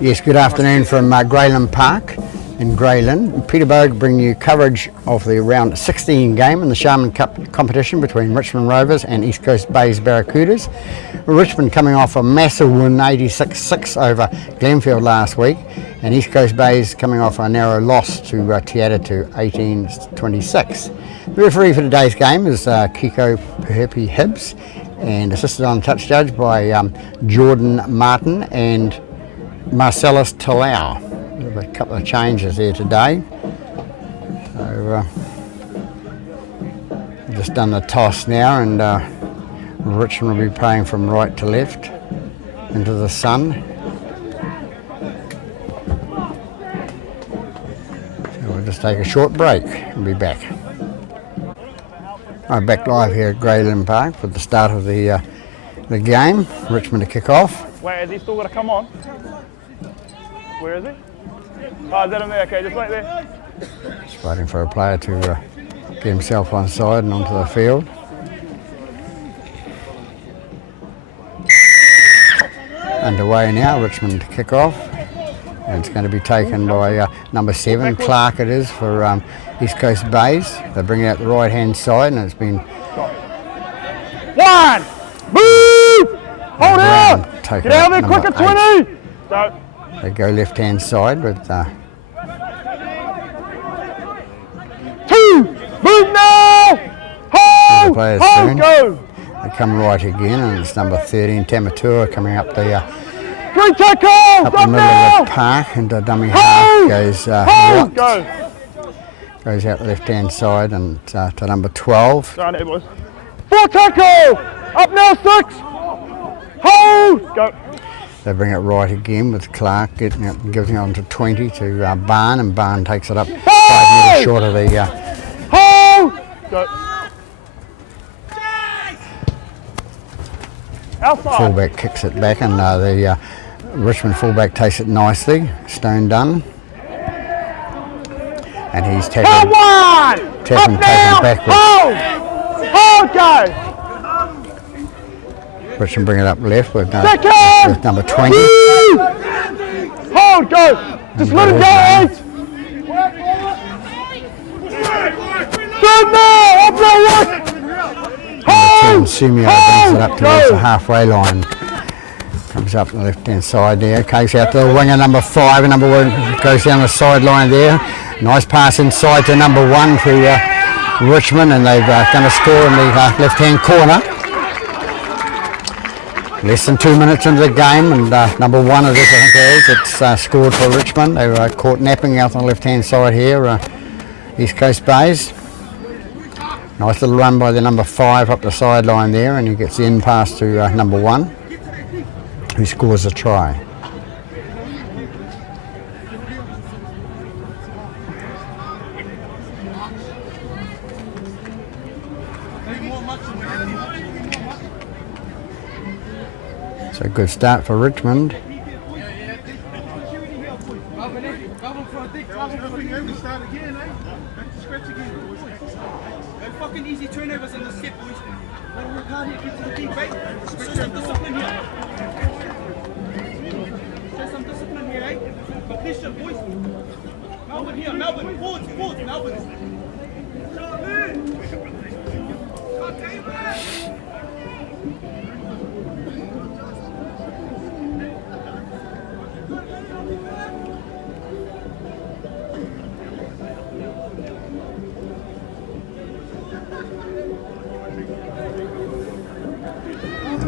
Yes, good afternoon from Grayland Park in Grayland. Peter Bogue bringing you coverage of the round 16 game in the Sharman Cup competition between Richmond Rovers and East Coast Bays Barracudas. Richmond coming off a massive win, 86-6 over Glenfield last week, and East Coast Bays coming off a narrow loss to Teata 18-26. The referee for today's game is Kiko Perhepi Hibbs, and assisted on touch judge by Jordan Martin and Marcellus Talau. There's a couple of changes there today. So just done the toss now, and Richmond will be playing from right to left into the sun. So we'll just take a short break and be back. I'm back live here at Grayland Park for the start of the game. Richmond to kick off. Wait, has he still got to come on? Where is he? Oh, is that him there? Okay, just wait there. Just waiting for a player to get himself on side and onto the field. Underway now, Richmond to kick off. And it's going to be taken by number 7, Clark it is, for East Coast Bays. They bring it out the right hand side, and it's been... One! Move! Hold out! Get out of there quicker, 20! Start. They go left hand side with... 2! Move now! Hold! Hold, go! They come right again, and it's number 13, Tamatua, coming up the... 3 tackles! Up the middle of the park, and dummy half goes right. Goes out the left hand side, and to number 12. Down there, boys. 4 tackle! Up now, 6! Hold! Go! They bring it right again with Clark getting it, giving it on to 20 to Barn, and Barn takes it up 5 metres short of the... Hold! Go! Outside. Fullback kicks it back, and the Richmond fullback takes it nicely. Stone done. And he's taken backwards. Hold, go! Richmond bring it up left with number 20. Hold, go! Just let him go, 8! Good now! Up now, 10, Sumio brings it up towards the halfway line. Comes up the left hand side there, takes out to the winger number 5, and number 1 goes down the sideline there. Nice pass inside to number 1 for Richmond, and they've done a score in the left hand corner. Less than 2 minutes into the game, and number 1 of this, I think it is, it's scored for Richmond. They were caught napping out on the left hand side here, East Coast Bays. Nice little run by the number 5 up the sideline there, and he gets the in pass to number 1, who scores a try. So a good start for Richmond. Fucking easy turnovers in the step, boys. Gotta work hard here, get to the deep, right? Show some discipline here. Show some discipline here, eh? Competition, boys. Melbourne here, Melbourne. Forwards, Melbourne.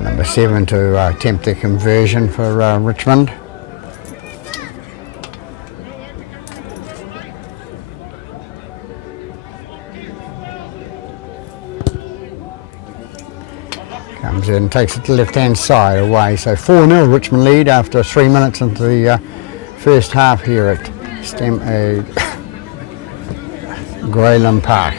Number 7 to attempt the conversion for Richmond. Comes in, takes it to the left-hand side away. So 4-0 Richmond lead after 3 minutes into the first half here at Grayland Park.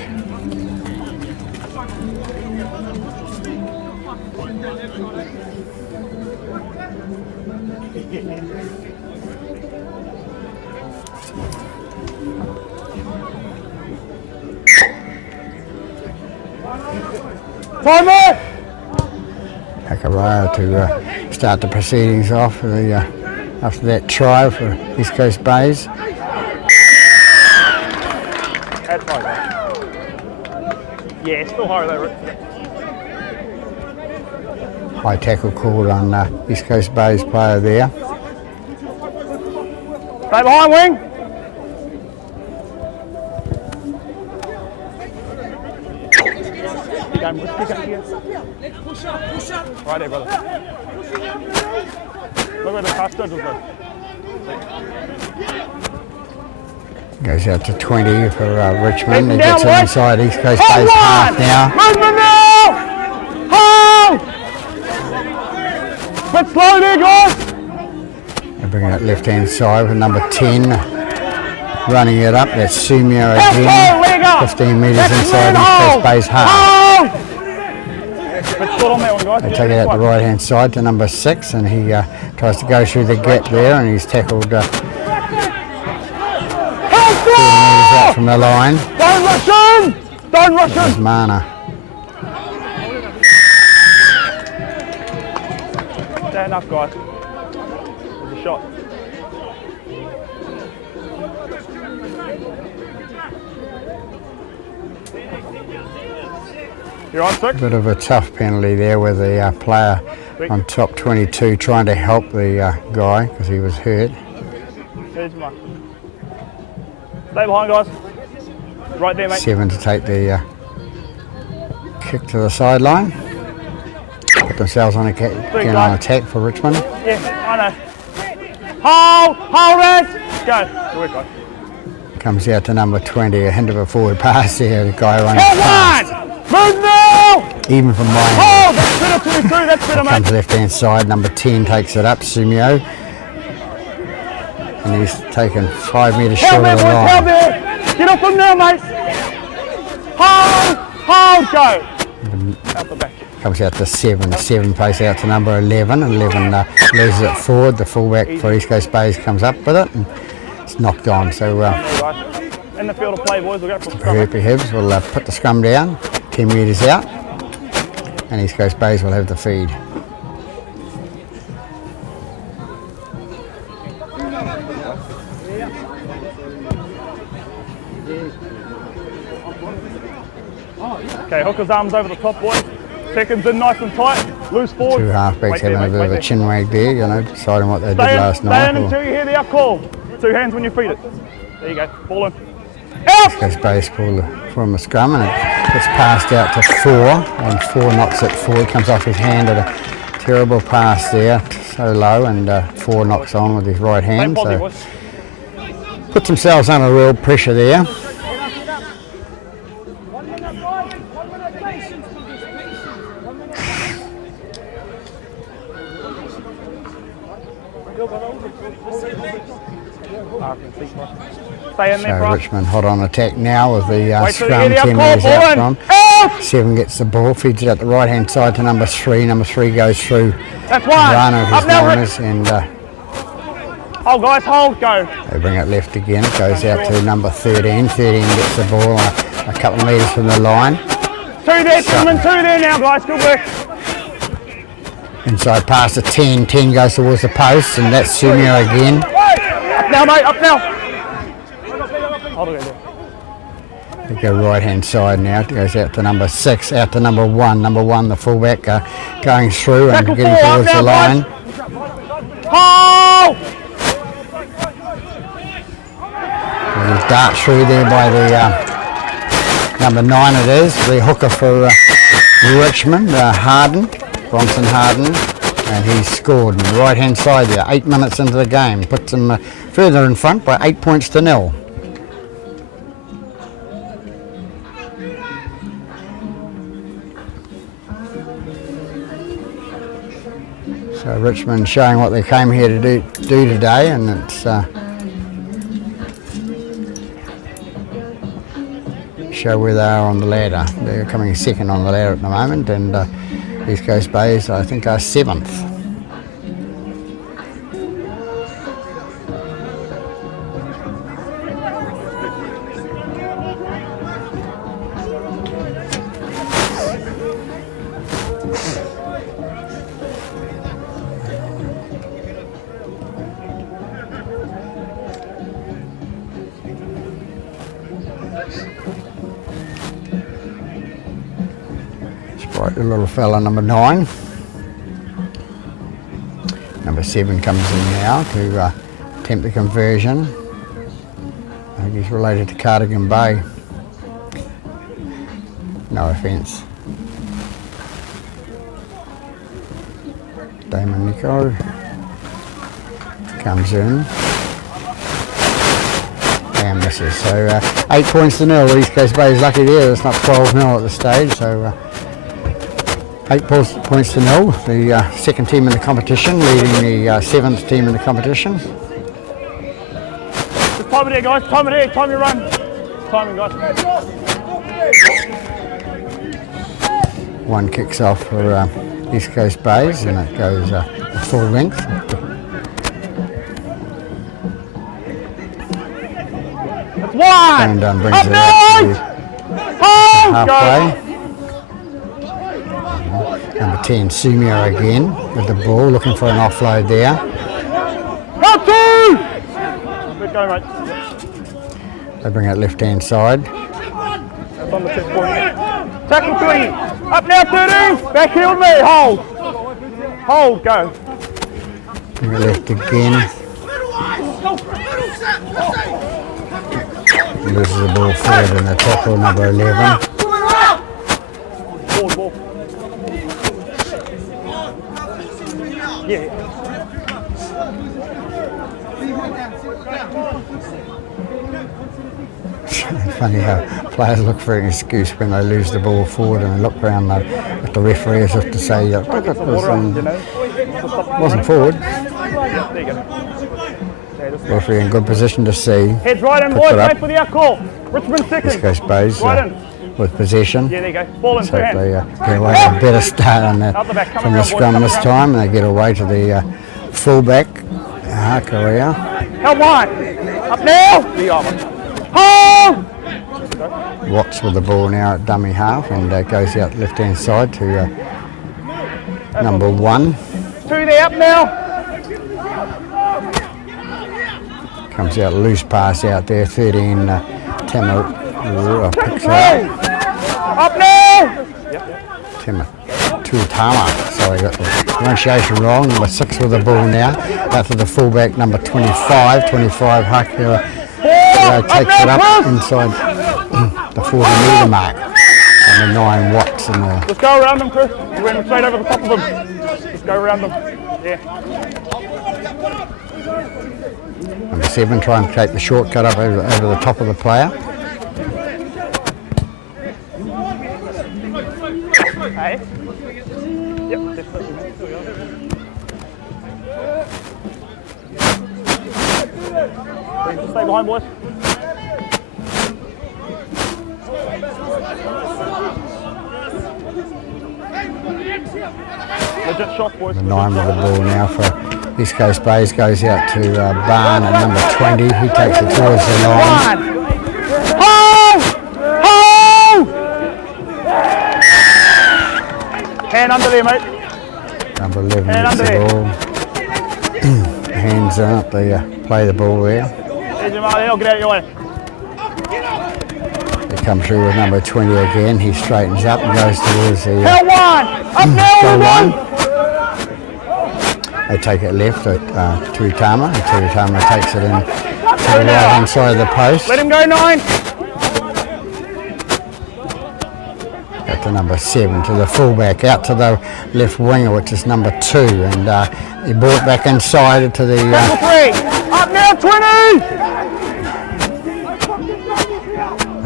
Hakaraya to start the proceedings off. The after that try for East Coast Bays. That's fine, guys. Yeah, still higher though, Rick. High tackle called on East Coast Bays player there. Stay behind, wing. Keep going, just kick up here. Right there, brother. Look where the pass dodge will go. Goes out to 20 for Richmond. He Down, gets it boys. inside East Coast Hold Bays on. half now. Movement now! Hold! Bit slow there, guys. They're bringing it left hand side with number 10 running it up. That's Sumio again. 15 metres inside East Coast Bays half. Hold! Bit short on that one, guys. They take it out the right hand side to number 6, and he tries to go through the gap there, and he's tackled 2 metres out from the line. Don't rush in! Don't rush There's in! Mana. Stand up, guys. There's a shot. You're on, Six? Bit of a tough penalty there with the player on top 22 trying to help the guy because he was hurt. Here's mine. Stay behind, guys. Right there, mate. 7 to take the kick to the sideline. Put themselves on again on attack for Richmond. Yeah, I know. Hold it! Go. Good work, guys. Comes out to number 20, a hint of a forward pass there, the guy running Come fast. on! Move now! Even from my Hold! That's better, 22, that's better, comes mate. left hand side, number 10 takes it up, Sumio. And he's taken 5 metres short Held of there, the boys, held line. there! Get off them now, mate! Hold! Go! Out the back. Comes out to 7, 7 plays out to number 11, 11 loses it forward, the fullback for East Coast Bays comes up with it, and it's knocked on. So There, guys. In the field of play, boys, we'll go for the scrum. Herpy Hibbs will put the scrum down, 10 metres out, and East Coast Bays will have the feed. Okay, hooker's arms over the top, boys. Seconds in nice and tight. Loose forward. 2 halfbacks Wait there, having a mate, bit wait of a there. chin wag there, you know, deciding what they did Stay last in night. until you hear the out call. 2 hands when you feed it. There you go. Ball in. East Coast Bays pull from the scrum, and it gets passed out to 4, and 4 knocks it forward, comes off his hand at a terrible pass there, so low, and 4 knocks on with his right Same hand, body, so boys. puts themselves under real pressure there. Stay in there, So bro. Richmond hot on attack now with the Wait till you scrum, hear the 10 out metres call. out Ball in. from. Out! 7 gets the ball, feeds it out the right hand side to number 3. Number 3 goes through That's one. run of Up his now, Rick. liners, and Hold, guys. Hold. Go. they bring it left again. It goes out to number 13. 13 gets the ball a couple of metres from the line. 2 there, Sharman. 2 there now, guys. Good work. Inside pass to 10. 10 goes towards the post, and that's Sumio again. Up now, mate. Up now. Hold it there. They go right hand side now. It goes out to number 6, out to number 1. Number 1, the fullback, going through and Tackle getting 4, up towards now, the line. Hold! There's a dart through there by the number 9 it is, the hooker for Richmond, Bronson Harden, and he's scored on the right hand side there, 8 minutes into the game, puts them further in front by 8 points to 0. So Richmond showing what they came here to do today, and it's show where they are on the ladder. They're coming second on the ladder at the moment, and East Coast Bays, I think, are 7th. Right, the little fella, number 9. Number 7 comes in now to attempt the conversion. I think he's related to Cardigan Bay. No offence. Damon Nico comes in and misses. So 8 points to 0. East Coast Bay is lucky there. It's not 12-0 at this stage. So 8 points to 0. The second team in the competition, leading the 7th team in the competition. Just time it there, guys. Time it there. Time your run. Timing, guys. One kicks off for East Coast Bays, and it goes a full length. That's one. And brings Up it now. up to halfway. Number 10, Sumio again with the ball, looking for an offload there. Up 2. Good go, mate. They bring it left-hand side. That's on the 6 point. Tackle 3. Up now, 13. Back heel with me. Hold. Hold. Go. Bring it left again. Loses the ball forward in the tackle, number 11. Forward ball. Yeah. It's funny how players look for an excuse when they lose the ball forward and they look around at the referee as if to say, look, it wasn't forward. There you go. Referee in good position to see. Heads right in, Puts boys. it up. Wait for the out call. Richmond second. East Coast Bays Right in. with possession. Yeah, there you go. Ball in, So 2 hands. they get away with a better start on Out the back, from coming the around, boys, scrum coming this around. time, and they get away to the fullback, Korea. Help one. Up now. The armor. Hold. Watts with the ball now at dummy half, and goes out left hand side to number 1. 2 there. Up now. Comes out loose pass out there, 13 Tama picks it up. Up now. Tama. So they got the pronunciation wrong. Number 6 with the ball now. Out to the fullback, number 25. 25 Hakura takes it up inside the 40-metre mark. Number 9 Watts in there. Just go around them, Chris. You went straight over the top of them. Just go around them. Yeah. Number 7 trying to take the shortcut up over the top of the player. Hey. Yep. Definitely. Stay behind, boys. Legit shot, boys. Number 9 with the ball now for East Coast Bays, goes out to Barn at number 20. He takes it towards the line. Hold! Hold! Hand under there, mate. Number 11 Hand gets under the there. ball. Hands up, they play the ball there. There's your mark there, I'll get out of your way. They come through with number 20 again. He straightens up and goes towards the Hell one! Up now, goal one! line. They take it left at Tuitama, and Tuitama takes it in to the right hand side of the post. Let him go, 9. Out to number 7, to the fullback, out to the left winger, which is number 2, and he brought back inside to the Tackle 3. Up now, 20!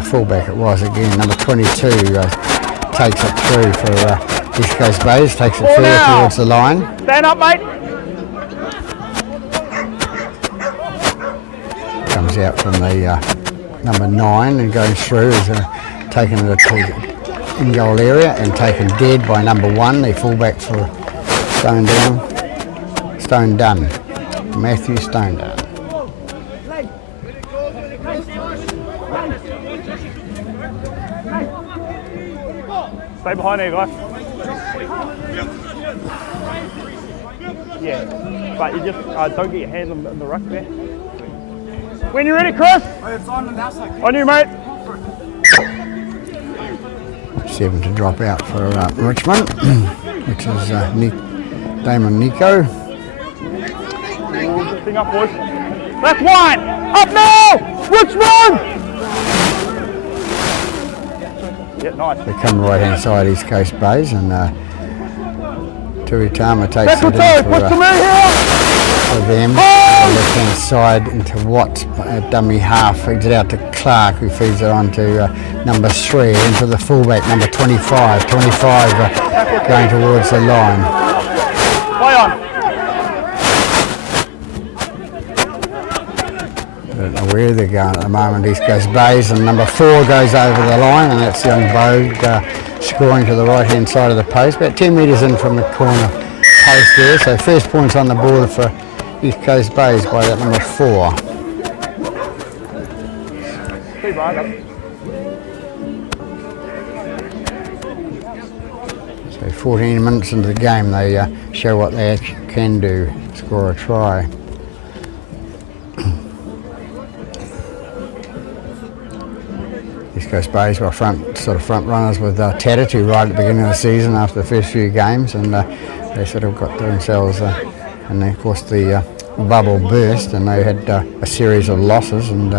fullback. It was again number 22. Takes it through for East Coast Bays, takes it further towards the line. Stand up, mate. Comes out from the number 9 and goes through, is taken it to in goal area and taken dead by number 1, the fullback for Stone Dunn. Matthew Stone Dunn. Stay behind there, guys. Yeah, but you just don't get your hands on the ruck there. When you're ready, Chris. It's on the outside. On you, mate. 7 to drop out for Richmond, which is Damon Nico. Thing up, boys. That's one. Up now, Richmond. Yeah, nice. They come right hand side East Coast Bays, and Tuitama takes Tackle it two. in Push to me here. for them. Left hand side into Watts, dummy half, feeds it out to Clark, who feeds it on to number 3, into the fullback, number 25. 25 going towards the line. Play on. Don't know where they're going at the moment. East Coast Bays, and number 4 goes over the line, and that's young Bogue scoring to the right hand side of the post, about 10 metres in from the corner post there. So first points on the board for East Coast Bays by that number 4. So 14 minutes into the game, they show what they actually can do, score a try. East Coast Bays were front runners with Tatatu right at the beginning of the season after the first few games, and they sort of got themselves, and of course the bubble burst, and they had a series of losses, and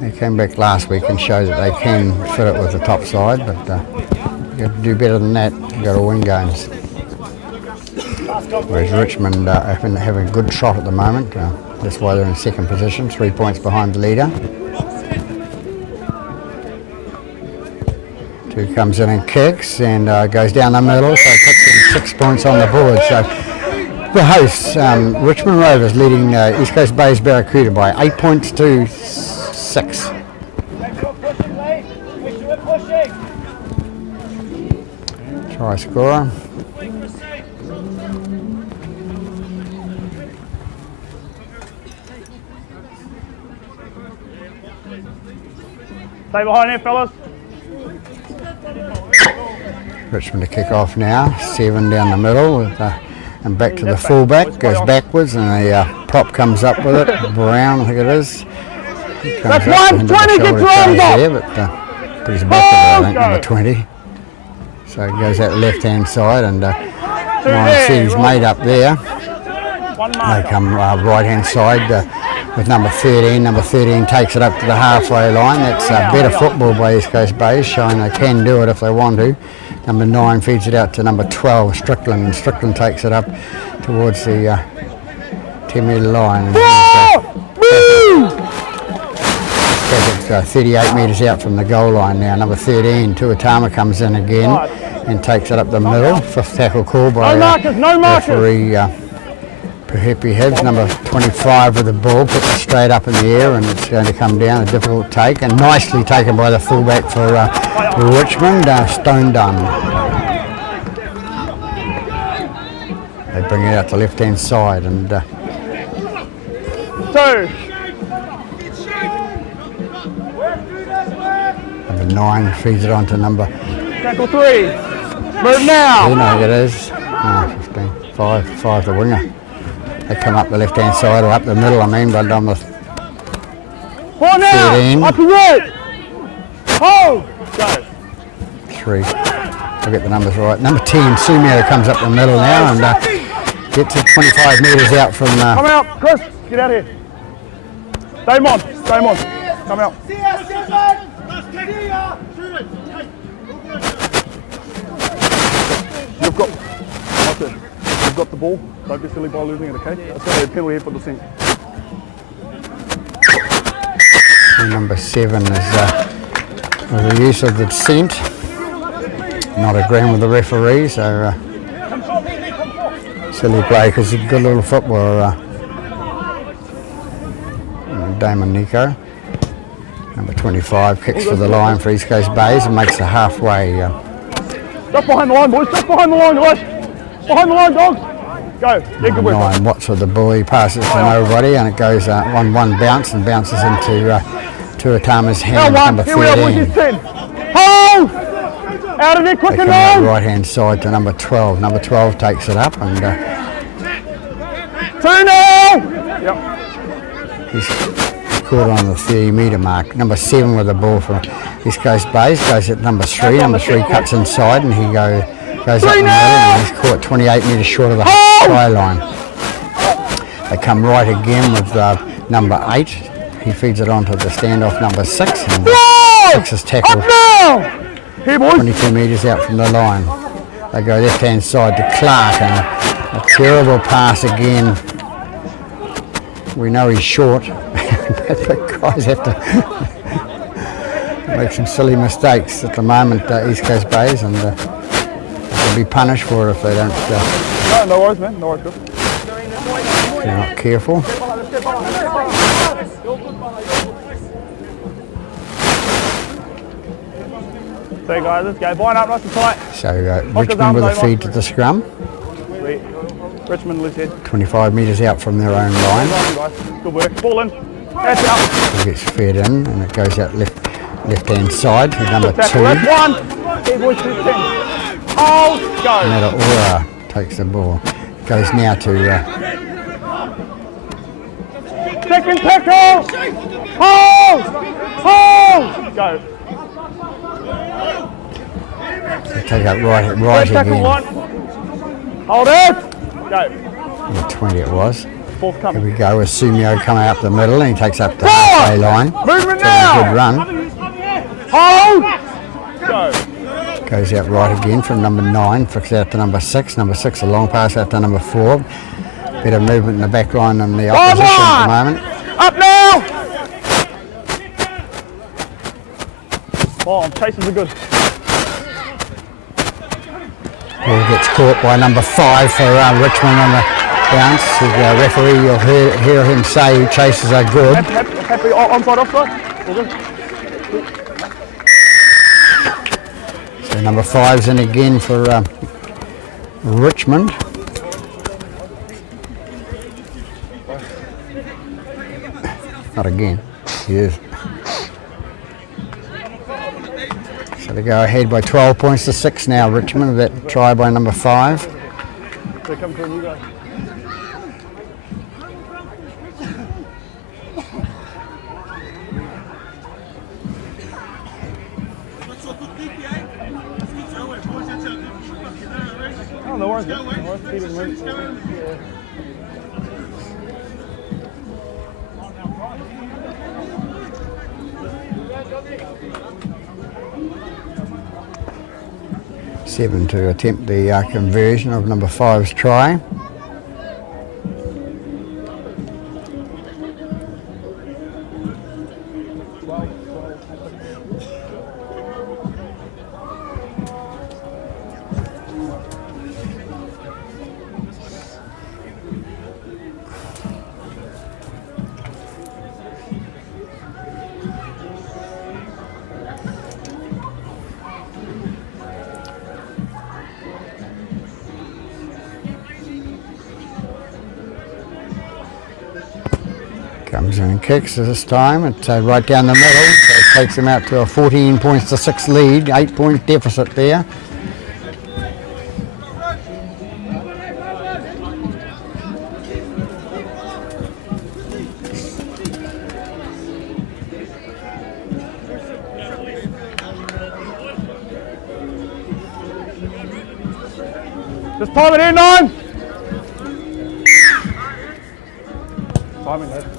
they came back last week and showed that they can fit it with the top side, but you got to do better than that. You got to win games. Whereas Richmond having a good trot at the moment. That's why they're in second position, 3 points behind the leader. 2 comes in and kicks and goes down the middle, so puts in 6 points on the board. So the hosts, Richmond Rovers, leading East Coast Bays Barracuda by 8 points to 6. Try scorer. Stay behind there, fellas. Richmond to kick off now, 7 down the middle, with, and back to the fullback, goes backwards, and the prop comes up with it. Brown, I think it is. That's 120, get rolled up! There, but put his back at I think, number 20. So it goes out left hand side, and he's made up there. They come right hand side with number 13. Number 13 takes it up to the halfway line. That's better football by East Coast Bays, showing they can do it if they want to. Number 9 feeds it out to number 12, Strickland, and Strickland takes it up towards the 10 metre line. It's 38 metres out from the goal line now. Number 13, Tuatama, comes in again and takes it up the middle. 5th tackle call by referee Perhepi Hibbs. Number 25 with the ball, puts it straight up in the air, and it's going to come down, a difficult take, and nicely taken by the fullback for Richmond, Stone Dunn. They bring it out to left hand side, and 2. number 9 feeds it on to number Tackle 3. Move now. 10, I think it is. No, 15. 5 the winger. They come up the left hand side, or up the middle, I mean, but on the 13. Up to right. Hold. Go. 3. I'll get the numbers right. Number 10, Sumio, comes up the middle now and gets it 25 metres out from... Come out, Chris. Get out here. Stay on. Come out. You've got the ball. Don't be silly by losing it, okay? That's going to be a penalty here for the sink. And number 7 is with the use of the descent. Not agreeing with the referee, so silly play because he's a good little footballer. Damon Nico. Number 25 kicks for the line for East Coast Bays and makes the halfway. Just behind the line, boys. Just behind the line, guys. Behind the line, dogs. Go. Yeah, good work. 9 Watts with the bully, passes to nobody, and it goes on one bounce and bounces into Tuatama's hand. Number 13. Hold! Out of there, quick and roll! Right hand side to number 12. Number 12 takes it up and 2-0! Yep. He's scored on the 30-metre mark. Number 7 with the ball for East Coast Bays goes at number 3. Number 3 cuts inside and he goes up the middle and he's caught 28 metres short of the try line. They come right again with number 8. He feeds it onto the standoff number 6 and 6 is tackled 22 metres out from the line. They go left-hand side to Clark and a terrible pass again. We know he's short, but the guys have to make some silly mistakes at the moment, East Coast Bays, and they'll be punished for it if they don't. No worries, man. No worries, good. They're not careful. So guys, let's go. Bind up nice and tight. So Richmond with a feed to the scrum. Sweet. Richmond loose head. 25 metres out from their own line. Good work. Ball in. That's out. It gets fed in and it goes out left-hand side to number 2. That's one. Hey boys, 10. Hold. Go. Meta takes the ball. Goes now to second tackle. Hold. Hold. Go. take up right again. Hold it. Go. Number 20 it was. Fourth Here coming. we go with Sumio coming up the middle and he takes up the halfway line. Movement So now. a good run. Hold. Go. Goes out right again from number 9, flicks out to number 6. Number 6 a long pass out to number 4. Bit of movement in the back line than the opposition at the moment. Up now. Oh, chases are good. Ball gets caught by number 5 for Richmond on the bounce. The referee, you'll hear him say chases are good. Happy onside, offside. All good. So number 5's in again for Richmond. Not again, he is. So they go ahead by 12 points to 6 now, Richmond, with that try by number 5. They come through you guys. Oh, no worries, man. No worries. Keep it moving. Yeah. Seven to attempt the conversion of number 5's try. Comes in and kicks this time. It's right down the middle. So it takes them out to a 14 points to 6 lead. 8 point deficit there. Just time it in, 9. Timing that.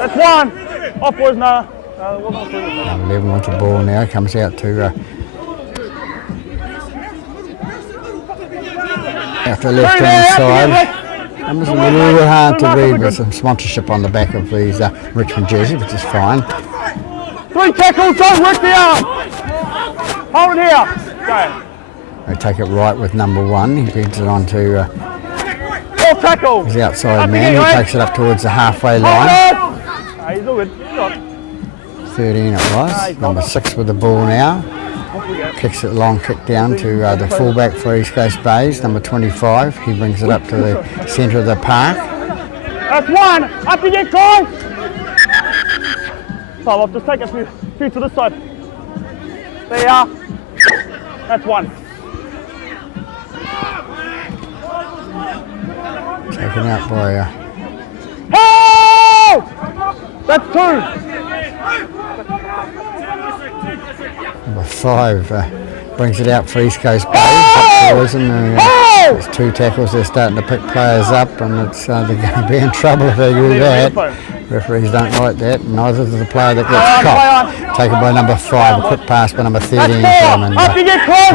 That's one. Off boys, no. No, it wasn't through. 11 with the ball now. Comes out to after left hand side. Numbers a little hard to read with some sponsorship on the back of these Richmond jerseys, which is fine. 3 tackles, don't work the arm. Hold it here. Go. They take it right with number 1. He feeds it on to 4 tackles. his outside Up man. again, He mate. takes it up towards the halfway Hold line. it. He's all good. He's on. 13 it was. Number 6 with the ball now. Off we go. Kicks it long, kick down to the fullback for East Coast Bays, number 25. He brings it up to the centre of the park. That's one. Up again, guys. So I'll just take a few to this side. There you are. That's one. Taken out by Help! That's two. number 5. Brings it out for East Coast Bay. There's 2 tackles. They're starting to pick players up, and it's they're going to be in trouble if they do that. Referees don't like that. Neither does the player that gets caught. Taken by number 5. A quick pass by number 13 from and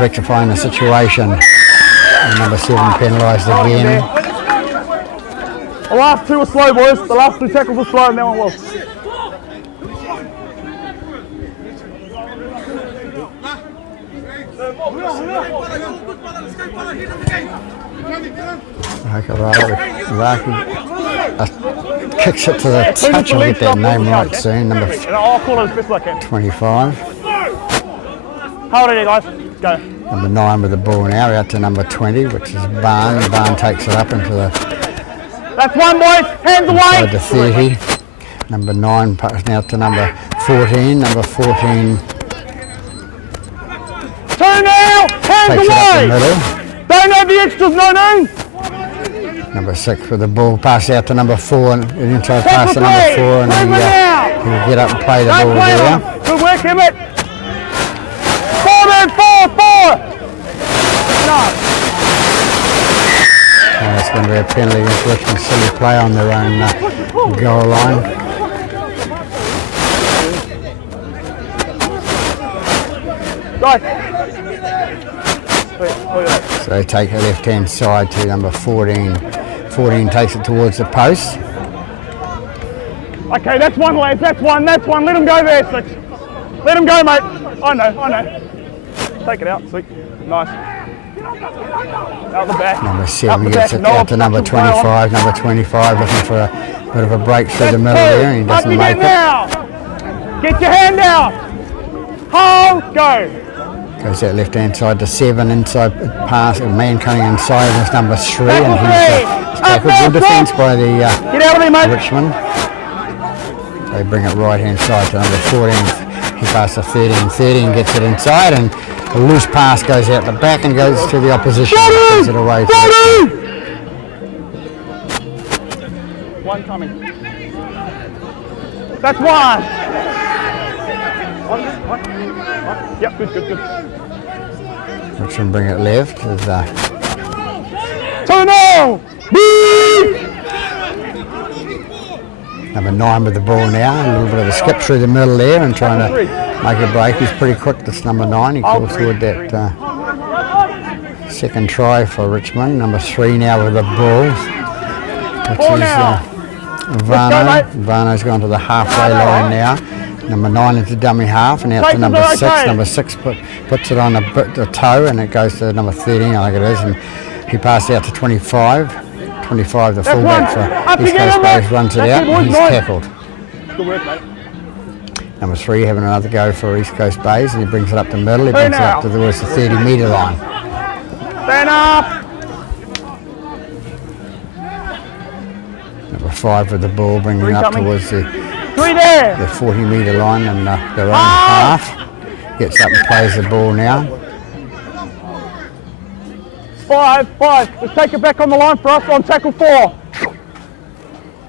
rectifying the situation. And number 7 penalised again. The last 2 were slow, boys. The last 2 tackles were slow, and that one was. Kicks it to the touch. I'll get that name right soon. Number I'll call it as best I can. 25. Hold it here, guys. Go. Number 9 with the ball now, out to number 20, which is Barn. And Barn takes it up into the That's one, boys. Hands inside away. the 30. Number 9 passing out to number 14. Number 14 Two now. Hands takes it up the away. middle. Don't have the extras, no. Number 6 with the ball, pass out to number 4, and an inside pass to number 4, and he'll get up and play the ball there. Good work, Emmett. 4 man, 4. No. And it's going to be a penalty against Richmond. Silly play on their own goal line. Go. So they take the left-hand side to number 14. 14 takes it towards the post. Okay, that's one, lads. That's one. Let him go there, 6. Let him go, mate. I know. Take it out, sweet. Nice. Out the back. Number 7 gets it out to number 25. Number 25 looking for a bit of a break through the middle there, and he doesn't make it. Now. Get your hand out. Hold, go. Goes out left-hand side to 7, inside pass, a man coming inside with number 3, and he's tackled. Good defence by the Get out of there, mate. Richmond. They bring it right-hand side to number 14. He passes to 13. 13 gets it inside, and a loose pass goes out the back and goes to the opposition. Gives it away. One coming. That's one. One. Yep, good. Richmond bring it left. There's 2-0. number 9 with the ball now. A little bit of a skip through the middle there and trying to make a break. He's pretty quick, this number 9. He calls toward that second try for Richmond. Number 3 now with the ball, which is Varno. Varno's gone to the halfway line now. Number 9 into dummy half and out to number 6. Number 6 puts it on the toe and it goes to number 13, I think it is, and he passed out to 25. 25, the fullback for East Coast Bays, runs it out and he's tackled. Good work, mate. Number 3 having another go for East Coast Bays, and he brings it up the middle. He brings it up towards the 30-metre line. Stand up. Number 5 with the ball, bringing it up towards the 40-metre line and their own half. Gets up and plays the ball now. 5. Let's take it back on the line for us on tackle 4.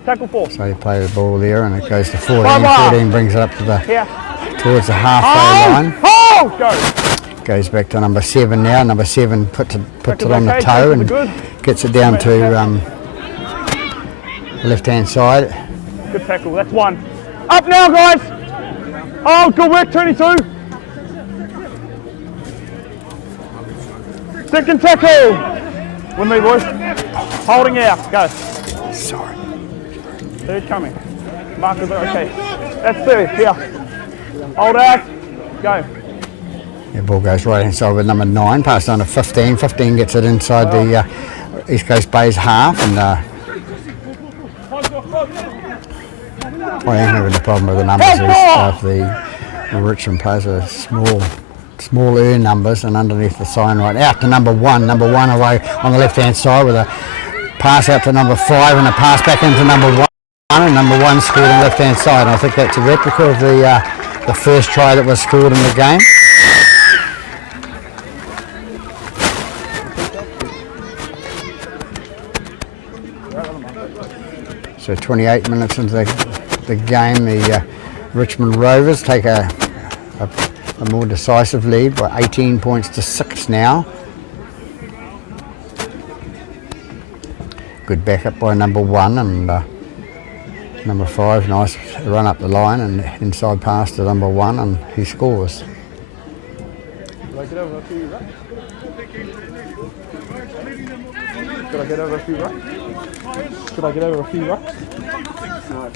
Tackle 4. So they play the ball there and it goes to 14. 14 brings it up to towards the halfway line. Go. Goes back to number 7 now. Number 7 puts it on the toe and gets it down to the left-hand side. Good tackle, that's 1. Up now, guys. Oh, good work, 22. Second tackle. With me, boys. Holding out, go. Sorry. Third coming. Markers are okay. That's 3, here. Hold out, go. The ball goes right inside with number 9, passed on to 15. 15 gets it inside the East Coast Bays half, and I am having a problem with the numbers of the Richmond players are smaller numbers, and underneath the sign right out to number 1. Number 1 away on the left-hand side with a pass out to number 5 and a pass back into number 1, and number 1 scored on the left-hand side. And I think that's a replica of the first try that was scored in the game. So 28 minutes into the game, the Richmond Rovers take a more decisive lead by 18 points to 6 now. Good backup by number 1 and number 5. Nice run up the line and inside pass to number 1 and he scores. Should I get over a few rucks? Should I get over a few rucks? Should I get over a few rucks? No.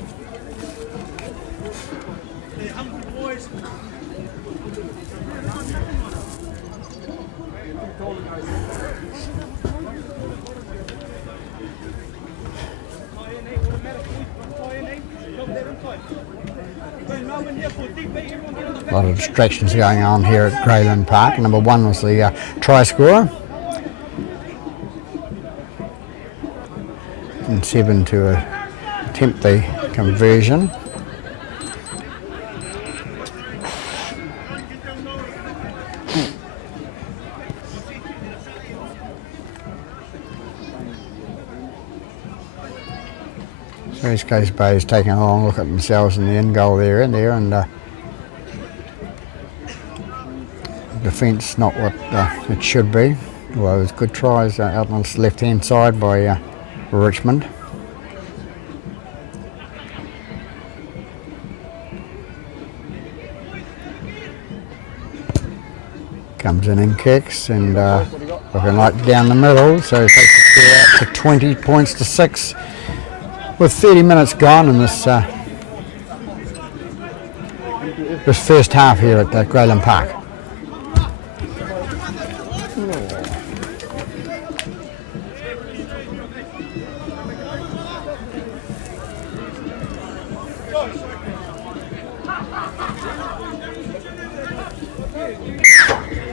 A lot of distractions going on here at Grayland Park. Number 1 was the try scorer. And 7 to attempt the conversion. So East Coast Bay is taking a long look at themselves in the end goal area there, and defence not what it should be. Well, it was good tries out on the left hand side by Richmond. Comes in and kicks and looking like down the middle, so takes the score out to 20 points to 6 with 30 minutes gone in this first half here at Grayland Park.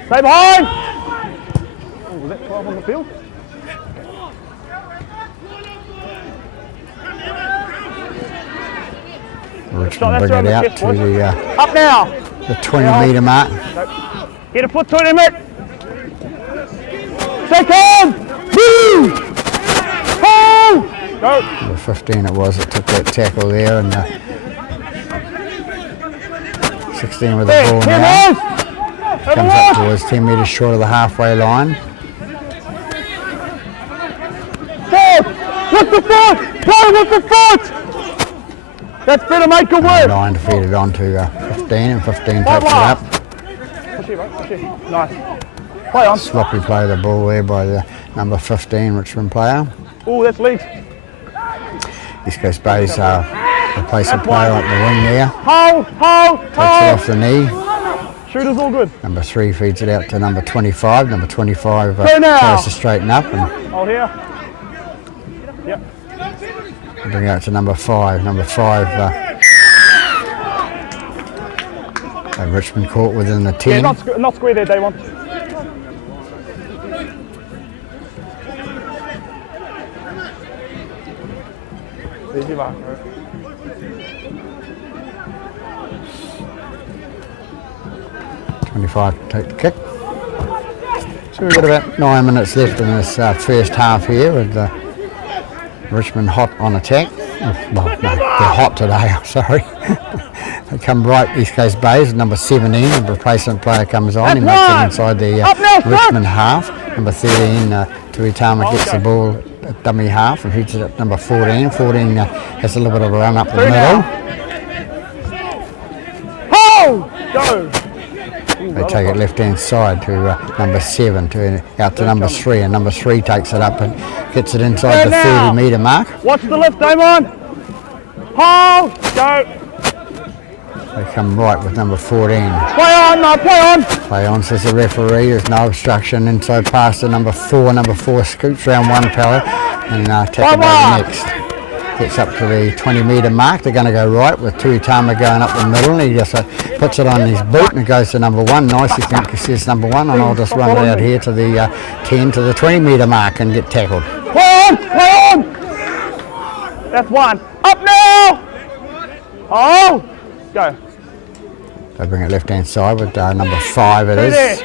Stay behind! Oh, was that 12 on the field? Richmond bring it out to up now! the 20-metre mark. Get a foot to it, Emmett! Second! Woo! Hold! Go! The 15 it was that took that tackle there, and 16 with the ball now. Comes up towards 10 metres short of the halfway line. Foot! With the foot! Play with the foot! That's better, make it work! 9 to feed it on to 15, and 15 takes it up. Push here, mate. Push here. Nice. Play on. Sloppy play of the ball there by the number 15 Richmond player. Oh, that's legs. East Coast Bay's replacement player up the wing there. Hold! Takes it off the knee. Shooter's all good. Number 3 feeds it out to number 25. Number 25 tries to straighten up and Hold here. Yep. bring it out to number 5. Number 5 Richmond caught within the 10. Yeah, not square there, day 1. There's your mark. 25 to take the kick. So we've got about 9 minutes left in this first half here with Richmond hot on attack. Well, no, they're hot today, I'm sorry. They come right East Coast Bays, number 17, the replacement player comes on, he makes it inside the Richmond half. Number 13, Tuitama gets the ball at dummy half and feeds it at number 14. 14 has a little bit of a run up the middle. Hold! Go! They take it left hand side to number 7, out to number 3, and number 3 takes it up and gets it inside the 30-metre mark. Watch the lift, Damon! Hold! Go! They come right with number 14. Play on, no, play on! Play on, says the referee. There's no obstruction. Inside pass to number 4. Number 4 scoots round one pallet and tackle by the next. Gets up to the 20-metre mark. They're going to go right with Tuitama going up the middle, and he just puts it on his boot and it goes to number 1. Nice, he thinks he says number 1, and I'll just run it out here to the 10 to the 20-metre mark and get tackled. Play on! Play on! That's 1. Up now! Oh! Go. They bring it left hand side with number 5 it is.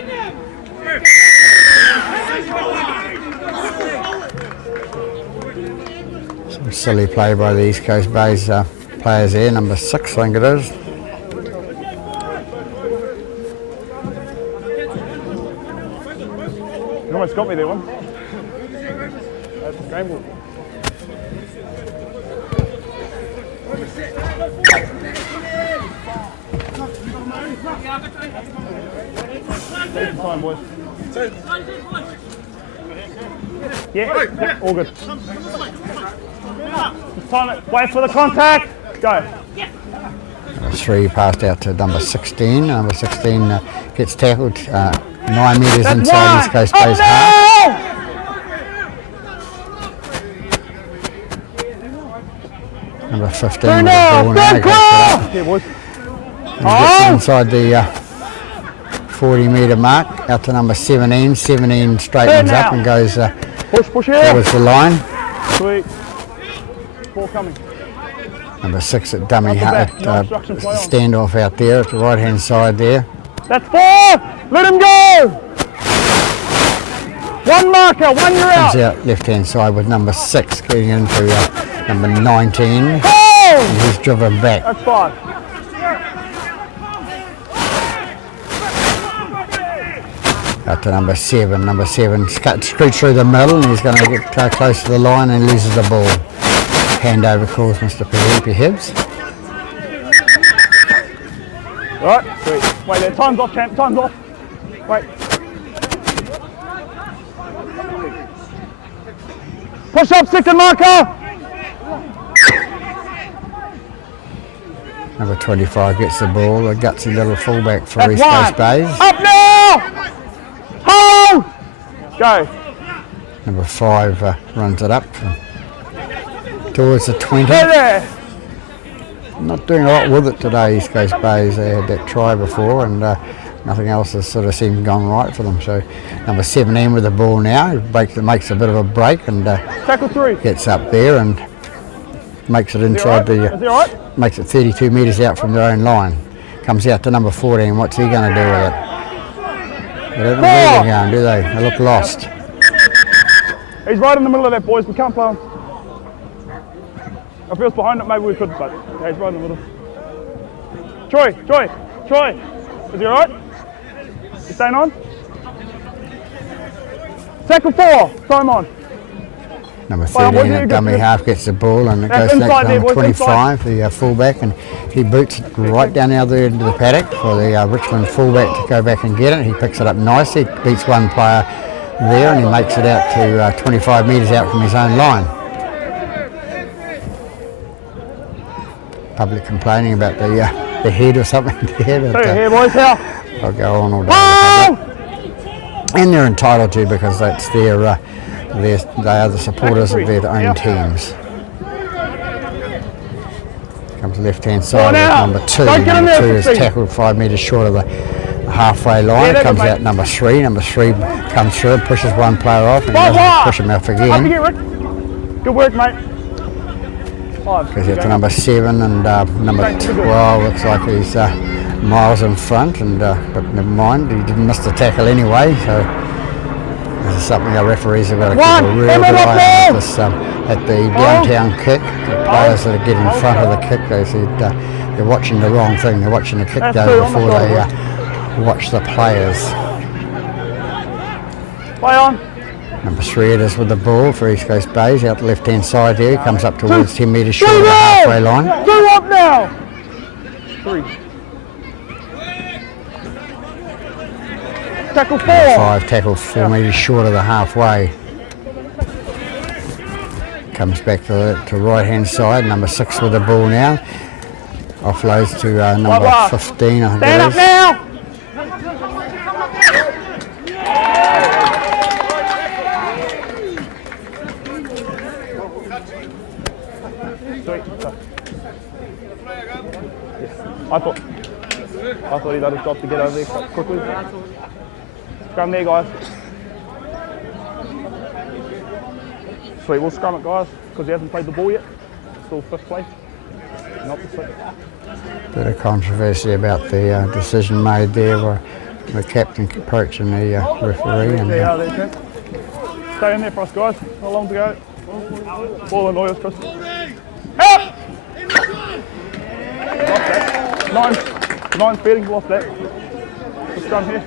Silly play by the East Coast Bays players there, number 6 I think it is. You almost got me there, one. That's a scramble. Take your time, boys. Yeah, all good. Just time it. Wait for the contact. Go. Number 3 passed out to number 16. Number 16 gets tackled 9 metres inside East Coast Bays half. Number 15 with the ball now. Yeah, boys. Gets inside the 40 metre mark out to number 17. 17 straightens up and goes Push here. towards the line. Sweet. Ball coming. Number 6 at dummy back. hut, No obstruction, play on. standoff out there at the right hand side there. That's 4. Let him go. One marker, one you're Comes out. out left hand side with number 6 getting into number 19. Oh! And he's driven back. That's 5. Out to number 7. Number 7 scoots through the middle and he's going to get close to the line and loses the ball. Handover calls Mr. Pepe Hibbs. Right, sweet. Wait there, time's off, champ, time's off. Wait. Push up, second marker. Number 25 gets the ball, a gutsy little fullback for That's East 1. Coast Bays. Up now. Hold. Go. Number 5 runs it up towards the 20. Stay there. Not doing a lot with it today, East Coast Bays. They had that try before and nothing else has sort of seemed gone right for them. So number 17 with the ball now, makes a bit of a break and Tackle 3. gets up there and makes it inside Is he all right? makes it 32 metres out from their own line. Comes out to number 14. What's he going to do with it? They don't know where they're going, do they? They look lost. He's right in the middle of that, boys. We can't play him. If he was behind it, maybe we could, but yeah, he's right in the middle. Troy. Is he all right? You staying on? Tackle 4. Time on. Number Well, 13 what at do dummy you get? half gets the ball and it That's goes next inside to there, number boys, 25, the fullback, and he boots it right down the other end of the paddock for the Richmond fullback to go back and get it. He picks it up nicely, beats one player there and he makes it out to 25 metres out from his own line. Public complaining about the head or something there, but Here, boys. How? I'll go on all day. Oh! And they're entitled to because that's they are the supporters of their own teams. Comes left hand side with number 2. Don't get in Number 2 there, is 16. tackled 5 metres short of the halfway line. Yeah, Comes mate. out number 3. Number 3 comes through, pushes one player off and Five, doesn't push him off Up again. again, Rick. Good work, mate. 5. Goes out to number 7 and number 12 looks like he's miles in front, and but never mind, he didn't miss the tackle anyway, so this is something our referees have got to keep a real good eye on at this, at the downtown kick. The players that get in front of the kick, they said they're watching the wrong thing, they're watching the kick That's go two on the before they shoulder. watch the players. Play on. Number 3 it is with the ball for East Coast Bays, out the left hand side there, comes up towards 10 metres short of the halfway line. 2 up now. 3. Tackle 4. 5 tackle 4 metres short of the halfway. Comes back to right hand side, number 6 with the ball now. Offloads to number 15, I think Stand it up is. now. Sweet. I thought he'd had a job to get over there quickly. Scrum there, guys. Sweet, we'll scrum it, guys, because he hasn't played the ball yet. Still 5th place, not the 6th. Bit of controversy about the decision made there by the captain approaching the referee. And, Stay in there for us, guys. Not long to go. Ball and lawyers, Chris. Help! Lost that. Nine feeding, lost that. Just done here.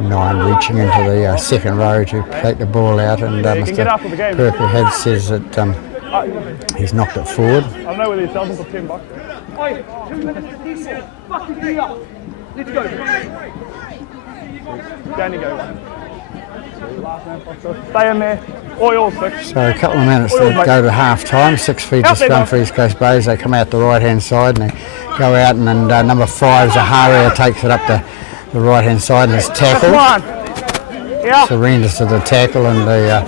Nine reaching into the second row to take the ball out, and Mr. Purple says that he's knocked it forward. I don't know whether he sells them for $10. Oi, 2 minutes to diesel. Fucking me up. Let's go. Down you go. Stay in there. Oil 6. So a couple of minutes to go to half time. 6 feet to scrum for East Coast Bays. They come out the right hand side and they go out, and number 5 Zaharia takes it up the right hand side and is tackled. Yeah. Surrenders to the tackle, and the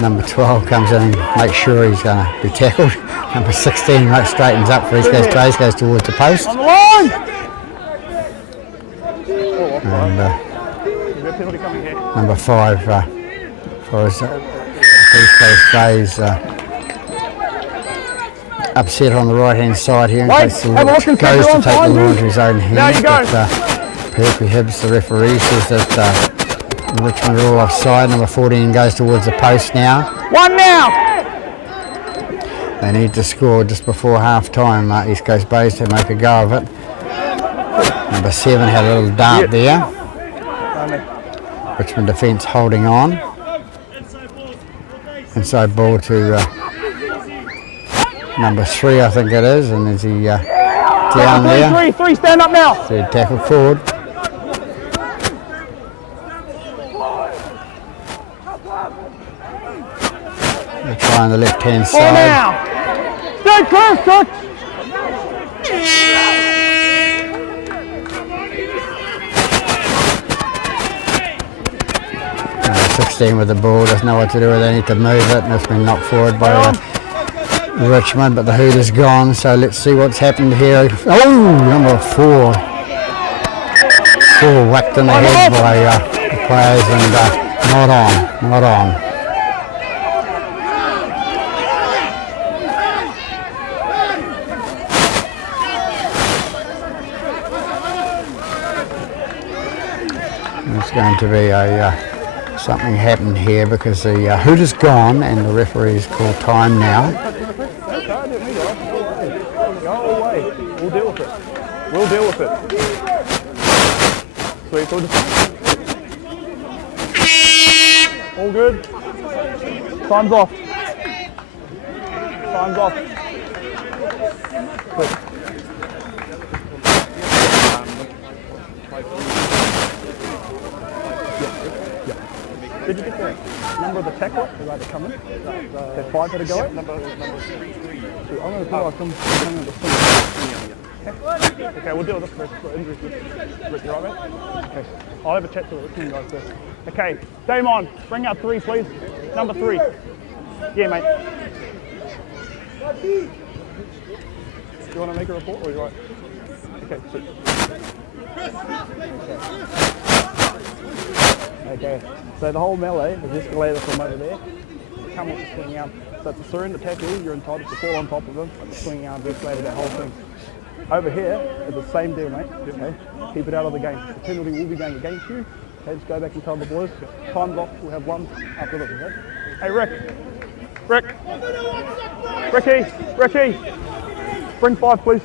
number 12 comes in and makes sure he's going to be tackled. Number 16 straightens up for East Coast Bays, goes towards the post. On the line! And penalty coming here. number 5 for East Coast Bays upset on the right hand side here, and goes to take the law into his own hands. But Perky Hibbs, the referee, says that Richmond are all offside. Number 14 goes towards the post now. 1 now! They need to score just before half time, East Coast Bays, to make a go of it. Number 7 had a little dart there. Richmond defence holding on. Inside ball to number 3, I think it is, and is he down there? 3, stand up now! Third tackle forward. They're trying the left hand side. Now! Stay close, coach! 16 with the ball, doesn't know what to do with it, they need to move it, and it's been knocked forward by Richmond, but the hoot is gone, so let's see what's happened here. Oh, number 4. 4 whacked in the head by the players, and not on. It's going to be a something happened here because the hoot is gone and the referee's called time now. Go away. We'll deal with it. We'll deal with it. Sweet. So just... All good. Time's off. Time's off. Quick. Did you get the number of the tackler? The guy that come in? That 5 had to go at? Number 3. I'm going to put some on the swing. Okay, we'll deal with this first. Injuries with Rick, you right, mate? Okay. I'll have a chat to the Richmond guys first. Okay, Damon, bring out 3, please. Number 3. Yeah, mate. Do you want to make a report or are you right? Okay, sweet. Okay, so the whole melee has escalated from over there. Come off the swinging arm. So it's a surrender tackle, you're entitled to fall on top of them, but the swinging arm escalated that whole thing. Over here is the same deal, mate. Okay, keep it out of the game. The penalty will be going against you. Okay, just go back and tell the boys. Time's off, we'll have 1 after this, okay? Hey, Ricky, bring 5, please.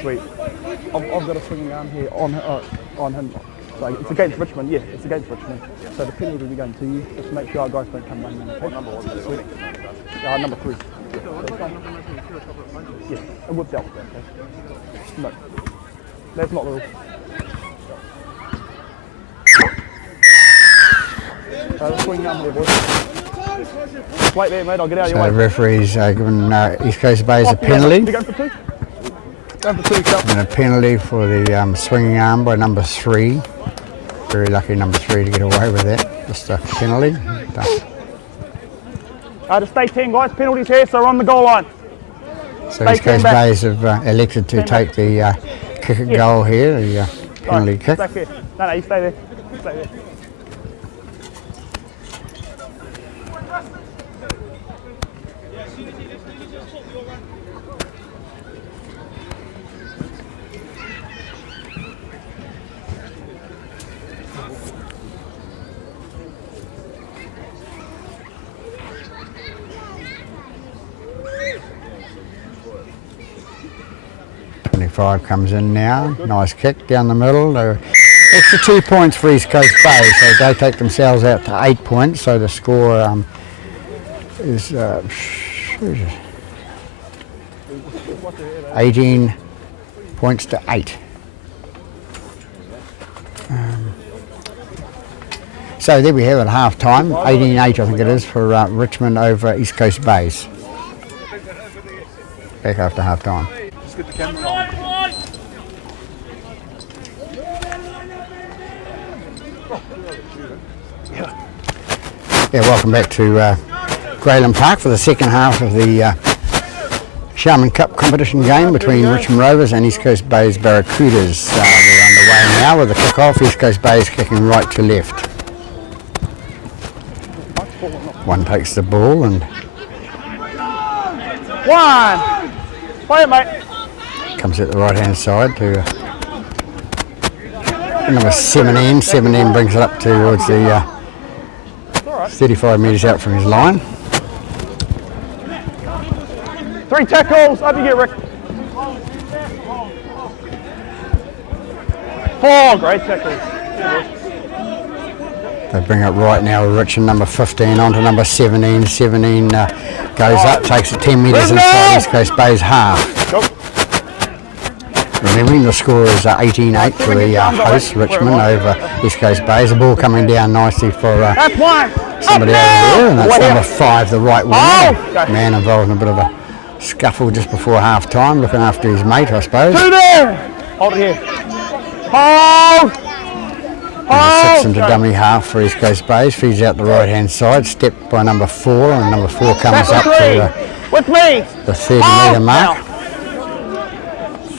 Sweet. I've got a swinging arm here on him. So it's against Richmond, yeah, it's against Richmond. So the penalty will be going to you. Just make sure our guys don't come running in. Okay? What number was it? Sweet. Number 3. Yeah, it whipped out. Okay. No, that's not the rule. The swinging arm here, boys. Just wait there, mate. I'll get out of your way. So the referee's given East Coast Bays a penalty. You going for 2? And a penalty for the swinging arm by number 3. Very lucky number 3 to get away with that. Just a penalty. Just stay 10, guys. Penalties here, so we're on the goal line. So East Coast Bays have elected to take the kick at goal here, the penalty kick. Back here. No, you stay there. Stay there. 25 comes in now. Nice kick down the middle. Extra 2 points for East Coast Bay, so they take themselves out to 8 points. So the score is 18 points to 8. So there we have it, half time, 18-8 I think it is for Richmond over East Coast Bays. Back after half time. Just get the camera on. Yeah, welcome back to Grayland Park for the second half of the Sharman Cup competition game between Richmond Rovers and East Coast Bays Barracudas. They're underway now with the kick-off. East Coast Bays kicking right to left. One takes the ball and One! Play it, mate. comes at the right-hand side to number 17. 17 brings it up towards the 35 metres out from his line. 3 tackles. Up you get, Rick. 4 great tackles. They bring it right now with Richmond number 15 onto number 17. 17 goes up, takes it 10 metres inside East Coast Bays half. Go. Remembering the score is 18-8 for the host Richmond over East Coast Bays. The ball coming down nicely for That's one. somebody over there, and that's number 5, the right winger. Oh! Man involved in a bit of a scuffle just before half time, looking after his mate, I suppose. 2 there. Hold it here. Hold. Number 6 into dummy half for East Coast Bays, feeds out the right hand side, stepped by number 4, and number 4 comes up to with me. the 30 metre mark.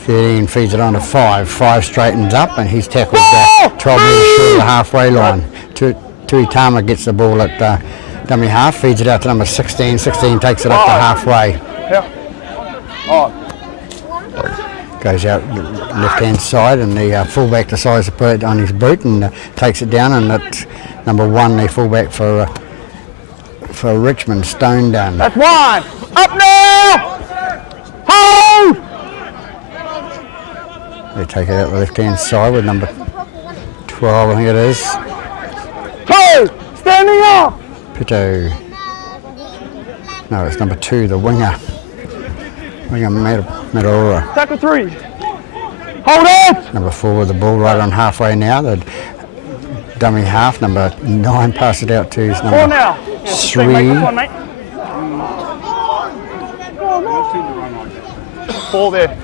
13 feeds it on to 5. 5 straightens up and he's tackled 12 metres short of the halfway line. Tuitama gets the ball at dummy half, feeds it out to number 16. 16 takes it up to halfway. Yeah. Oh. Goes out left hand side and the fullback decides to put it on his boot and takes it down, and it's number 1, the fullback for Richmond, Stone done. That's 1. Up now. Hold. They take it out the left hand side with number 12, I think it is. 2. Standing up. Pito. No, it's number 2, the winger. Winger Medora. Tackle 3. Hold it. Number 4 with the ball right on halfway now. The dummy half, number 9 passes it out to his 4 number now. 3. Come on, mate. 4 there.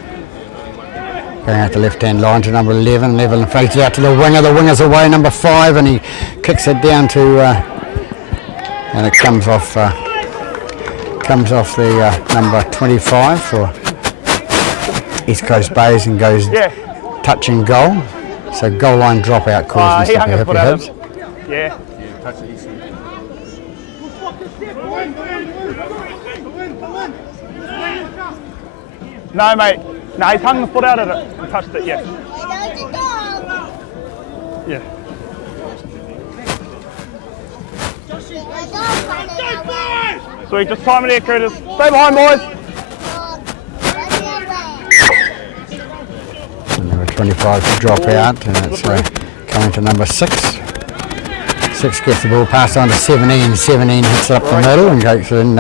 Going out the left-hand line to number 11. 11 fades out to the winger. The winger's away, number 5, and he kicks it down to, and it comes off the number 25 for East Coast Bays and goes touch and goal. So goal line dropout calls He Mr. hung his foot out of Hibbs. him. Yeah. No, mate. No, he's hung the foot out of it and touched it, yeah. Yeah. Sweet, just time it here, Critters. Stay behind, boys. And number 25 to drop out, and it's coming to number 6. 6 gets the ball passed on to 17. 17 hits it up the middle and goes in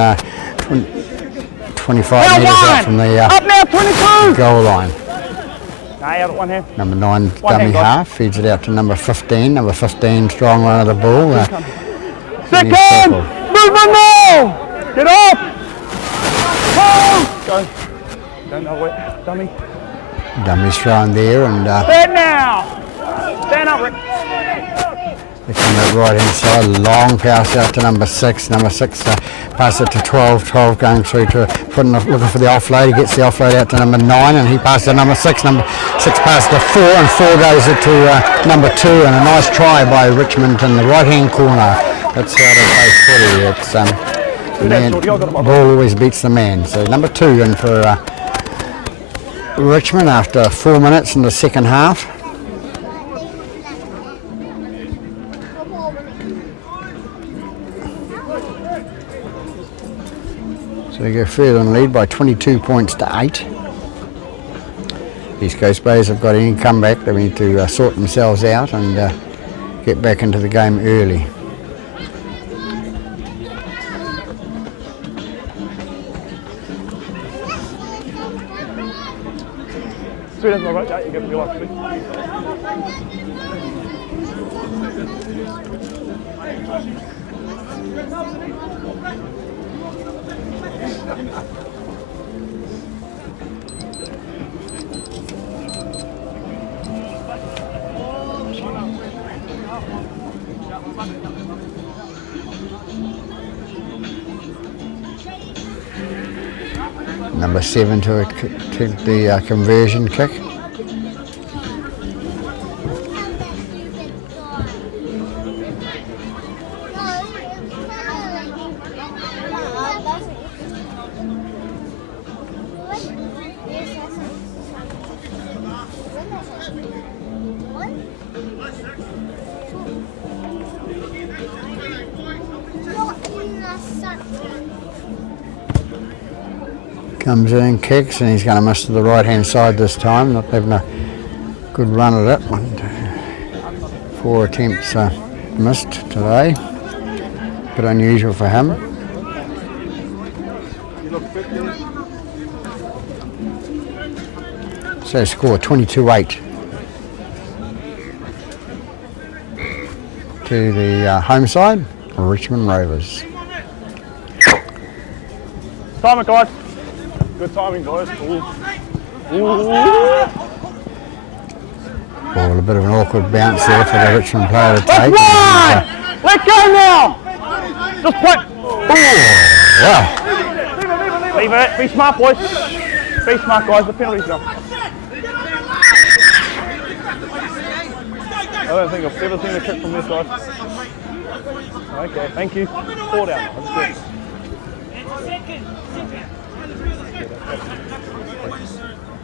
25 metres out from the Up now, 22. goal line. No, out at one hand. Number 9 One dummy hand, guys. half, feeds it out to number 15. Number 15 strong run of the ball. Second! Movement now! Get up! Go. Don't know where. Dummy. Dummy's thrown there, and Stand now! Stand up, Rick. they come out right inside. Long pass out to number 6. Number 6 passes it to 12. 12 going through to looking for the offload. He gets the offload out to number 9, and he passes to number 6. Number 6 passes to 4, and 4 goes it to number 2, and a nice try by Richmond in the right-hand corner. That's how they play footy. It's the man, ball always beats the man. So number 2 in for Richmond after 4 minutes in the second half. So they go further in lead by 22 points to 8. East Coast Bays have got any comeback. They need to sort themselves out and get back into the game early. Sweet as my right, yeah, you give me your life, sweet. Number 7 to the conversion kick. Comes in, kicks, and he's going to miss to the right hand side this time. Not having a good run at it. 1, 2, 4 attempts missed today. Bit unusual for him. So score 22-8 to the home side, Richmond Rovers. Time it, guys. Good timing, boys. Ooh. Well, a bit of an awkward bounce there for the Richmond player to take. Let go now! Just put. Oh, wow. Leave it. Be smart, boys. Be smart, guys. The penalty's gone. I don't think I've ever seen a kick from this side. Okay, thank you. 4 down. That's good.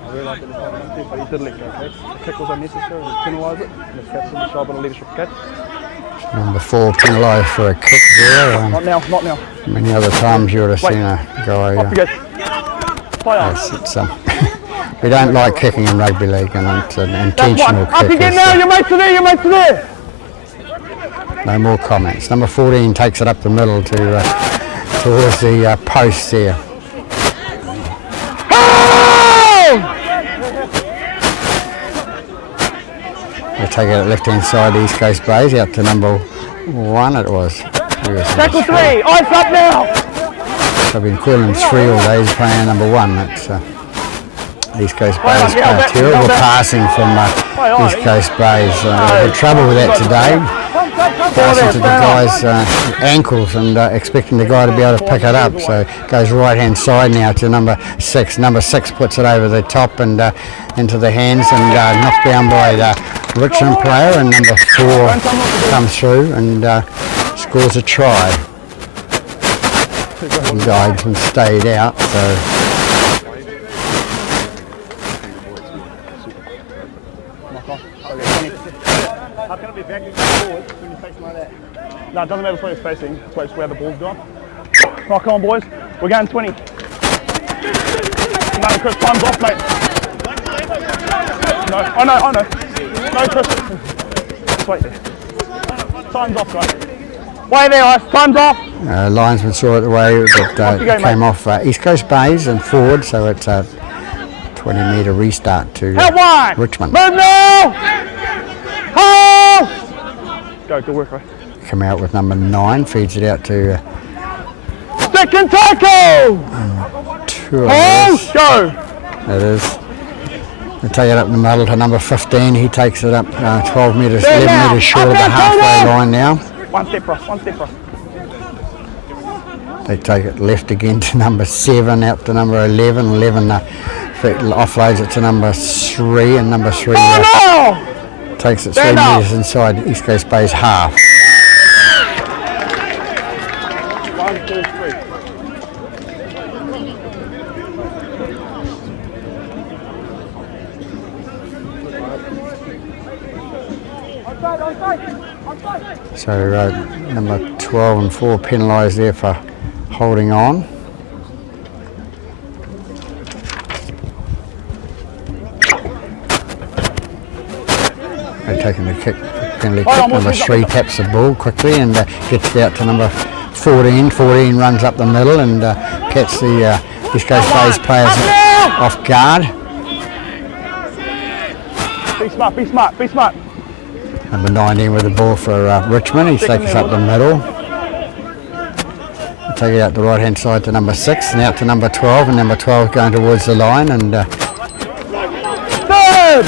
I realise that it's not enough, but he did let go, okay? The kick was unnecessary, he penalised it, and the captain will show a bit of leadership, okay? Number 4 penalised for a kick there. Not now. Many other times you would have seen a guy. Off you go. Play on. We don't like kicking in rugby league, and it's an intentional kick. Up you get now, your mates are there, No more comments. Number 14 takes it up the middle to towards the post there. They take it at left hand side, East Coast Bays, out to number 1 it was. Tackle 3, eyes up now! I've been calling him 3 all day, he's playing number 1. That's East Coast Bays. Terrible passing from East Coast Bays. Had trouble with that today. Passing to the guy's ankles and expecting the guy to be able to pick it up. So goes right hand side now to number 6. Number 6 puts it over the top and into the hands and knocked down by the Richmond player, and number 4 comes through and scores a try. He died and stayed out. So. How can it be backing forward when you're facing like that? No, it doesn't matter where you're facing, it's where the ball's gone. Right, come on boys, we're going 20. No, Chris, time's off, mate. No, I know. No, Chris. Just wait there. Time's off, guys. Way there, guys, time's off. Linesman saw it the way it came off East Coast Bays and forward, so it's a 20-metre restart to Richmond. Move now! Go, good work, right? Come out with number 9, feeds it out to second tackle! 2 of those. Go! It is. They take it up the middle to number 15. He takes it up 12 metres, 11 metres short of the halfway line now. One step rough. They take it left again to number 7, out to number 11. 11 offloads it to number 3, and number 3 takes it 3 metres inside East Coast Bay's half. 1, 2, 3. So number 12 and 4 penalised there for holding on. taking the kick, penalty kick. Number 3 taps the ball quickly and gets it out to number 14. 14 runs up the middle and gets the East Coast Bays players off guard. Be smart, be smart, be smart. Number 19 with the ball for Richmond. He's taking us up the middle. Take it out the right hand side to number 6 and out to number 12, and number 12 going towards the line and third!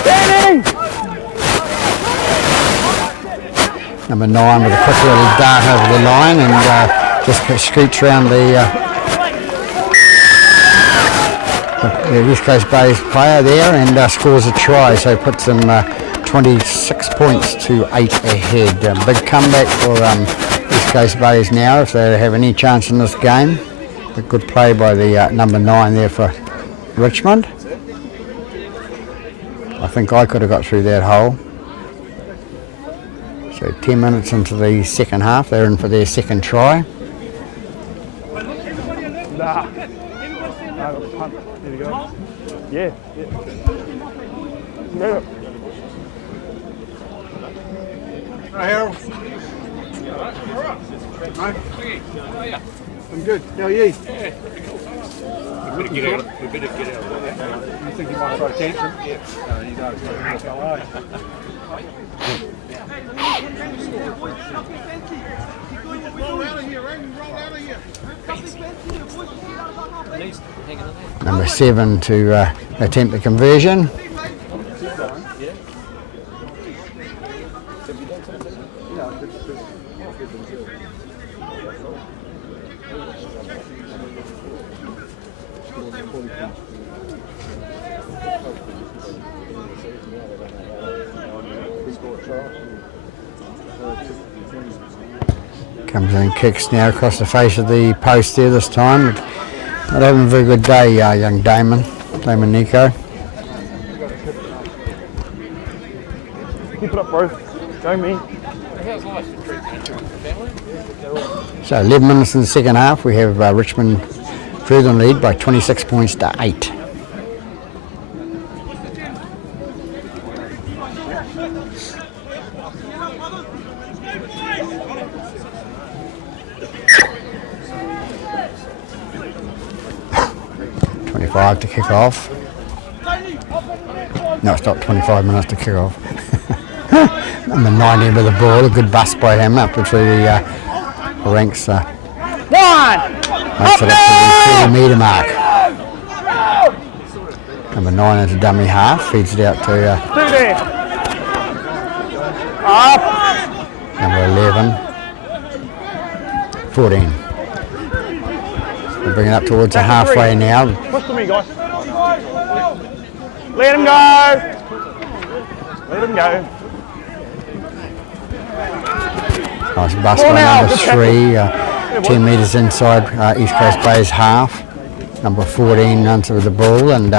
Standing! number 9 with a quick little dart over the line and just scoots around the East Coast Bays player there and scores a try, so puts them 26 points to 8 ahead. Big comeback for East Coast Bays now if they have any chance in this game. A good play by the number 9 there for Richmond. I think I could have got through that hole. So 10 minutes into the second half, they're in for their second try. Nah. Punt. There you go. Yeah. Yeah. Hi, Harold. I'm good. How are you? We better get out. We better get out. You think you might try tantrum? Yeah. No, you don't. How are you? Number 7 to attempt the conversion. Comes in, kicks now across the face of the post there this time. Not having a very good day, young Damon Nico. Keep it up, bro. Go me. So 11 minutes in the second half, we have Richmond further in lead by 26 points to 8. To kick off. No, it's not 25 minutes to kick off. Number 19 with the ball, a good bust by him up into the ranks. One! Makes it up to the 30 metre mark. Number 9 into dummy half, feeds it out to Two there. Up. number 11. 14. We're bringing it up towards the halfway now. Push to me, guys. Let him go. Let him go. Nice bust by number 3. 10 metres inside East Coast Bays half. Number 14 runs with the ball and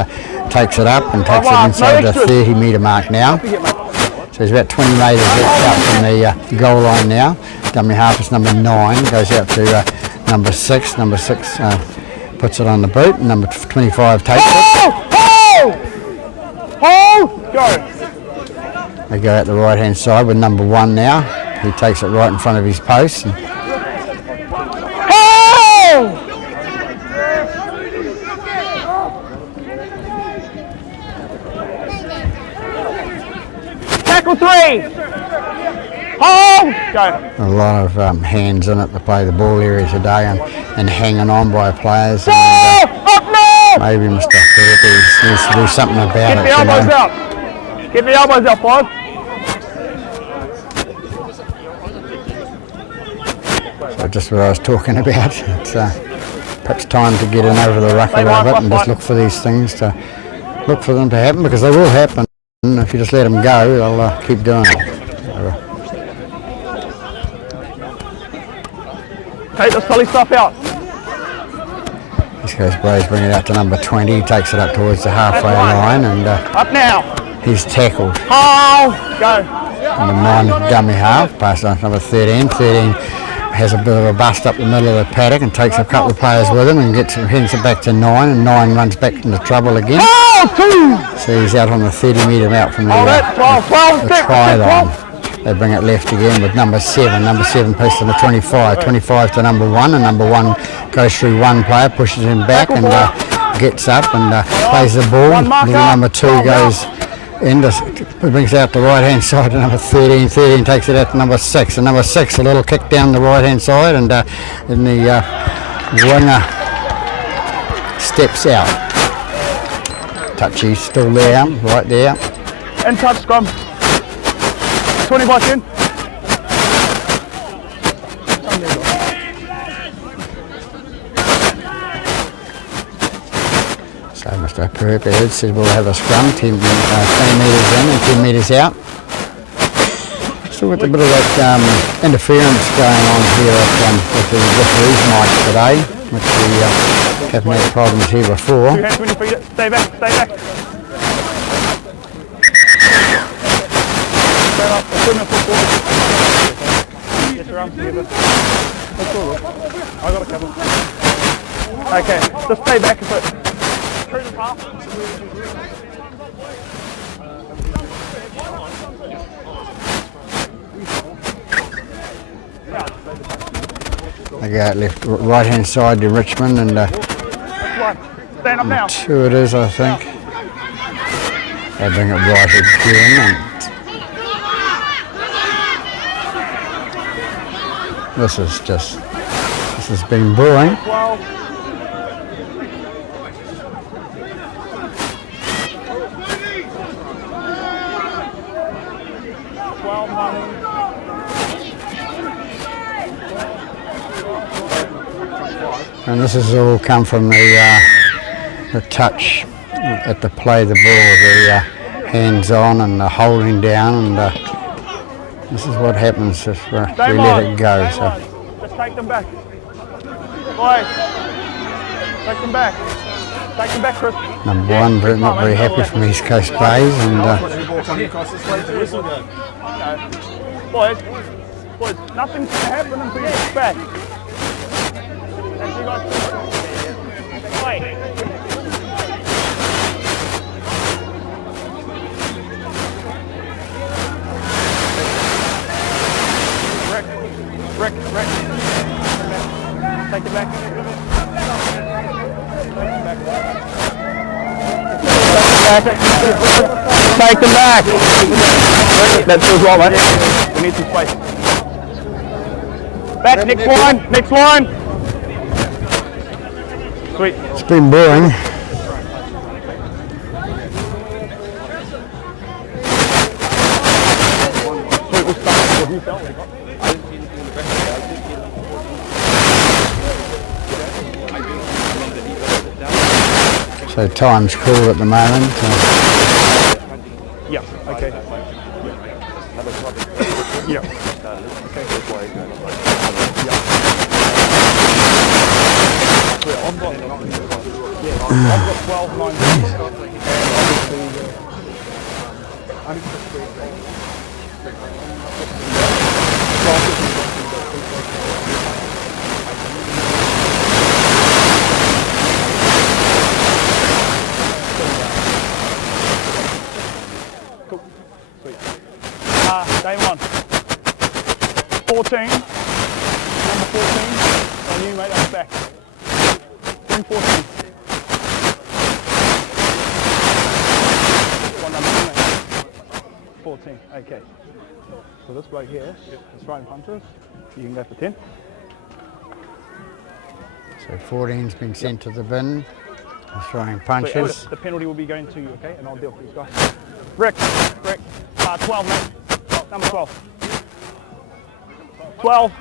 takes it up and takes it inside the 30 metre mark now. So he's about 20 metres out from the goal line now. Dummy half is number 9, goes out to number 6. Number 6 puts it on the boot. Number 25 takes it. Hold! Go! They go out the right hand side with number 1 now. He takes it right in front of his post. Hold! Tackle 3! Hold! Go! A lot of hands in it to play the ball area today and hanging on by players. And, maybe Mr. Kirby needs to do something about Get it. the elbows out! Get the elbows out, boys! So just what I was talking about. It's perhaps time to get in over the ruck a little bit and just look for these things to look for them to happen, because they will happen. If you just let them go, they'll keep doing it. Take the silly stuff out. East Coast Bays bring it out to number 20. He takes it up towards the halfway line and Up now. he's tackled. Hold! Go! Number 9 dummy half, pass on to number 13. 13 has a bit of a bust up the middle of the paddock and takes a couple of players with him and hands it back to 9, and 9 runs back into trouble again. So he's out on the 30 metre out from the, Hold it, 12, the step, try step, line. They bring it left again with number 7. Number 7 posts to the 25. 25 to number 1, and number 1 goes through one player, pushes him back and gets up and plays the ball. Little number 2 goes in, brings out the right hand side to number 13. 13 takes it out to number 6. And number 6, a little kick down the right hand side, and the winger steps out. Touchy still there, right there. And touch scrum. 20 by 10. So Mr. Perez says we'll have a scrum, 20 metres in and 10 metres out. Still with a bit of that interference going on here with the referee's mic today, which we haven't had problems here before. 2 hands when you feed it. Stay back, stay back. Stand up, a 2 minute foot forward. Get your arms together. That's all right. I got a couple. Okay, just stay back a bit. Through the path. They go out left, right hand side to Richmond, and Stand up now. 2 it is, I think. They bring it right again, and this has been boring. 12. And this has all come from the touch at the play of the ball, the hands on and the holding down, and this is what happens if we let it go. So. Just take them back. Boys, take them back. Take them back, Chris. Number 1 not very happy from East Coast Bays, and boys, nothing's going to happen until you get back. Rick. Take it back. Take them back. That feels well, mate. We need some space. Back, next line. Sweet. it's been boring. So time's cool at the moment. Yeah, okay. Yeah. I've got 12, 9, cool. Sweet. Day 1. 14. Number 14. On you, mate, on the back. Bring 14. One number 14. Okay. So this bloke here is throwing punches. You can go for 10. So 14's been sent to the bin. Throwing So punches. the penalty will be going to you, okay? And I'll deal with these guys. Rick. 12, mate. Number 12. 12.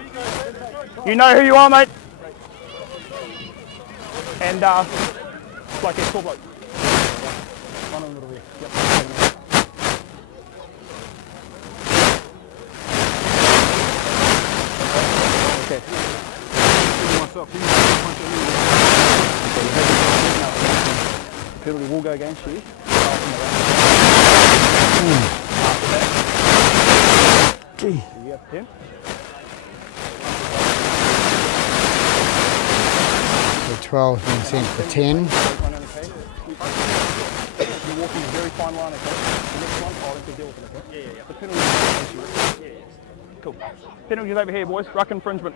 You know who you are, mate. And like a tall bloke. One in the middle here. Yep. Okay. Penalty will go against you. Gee. You have 10. The 12's been sent for 10. walking a very fine line, okay? The next one, I'll have to deal with it, okay? Yeah. The penalty is cool. Penalties over here, boys. Ruck infringement.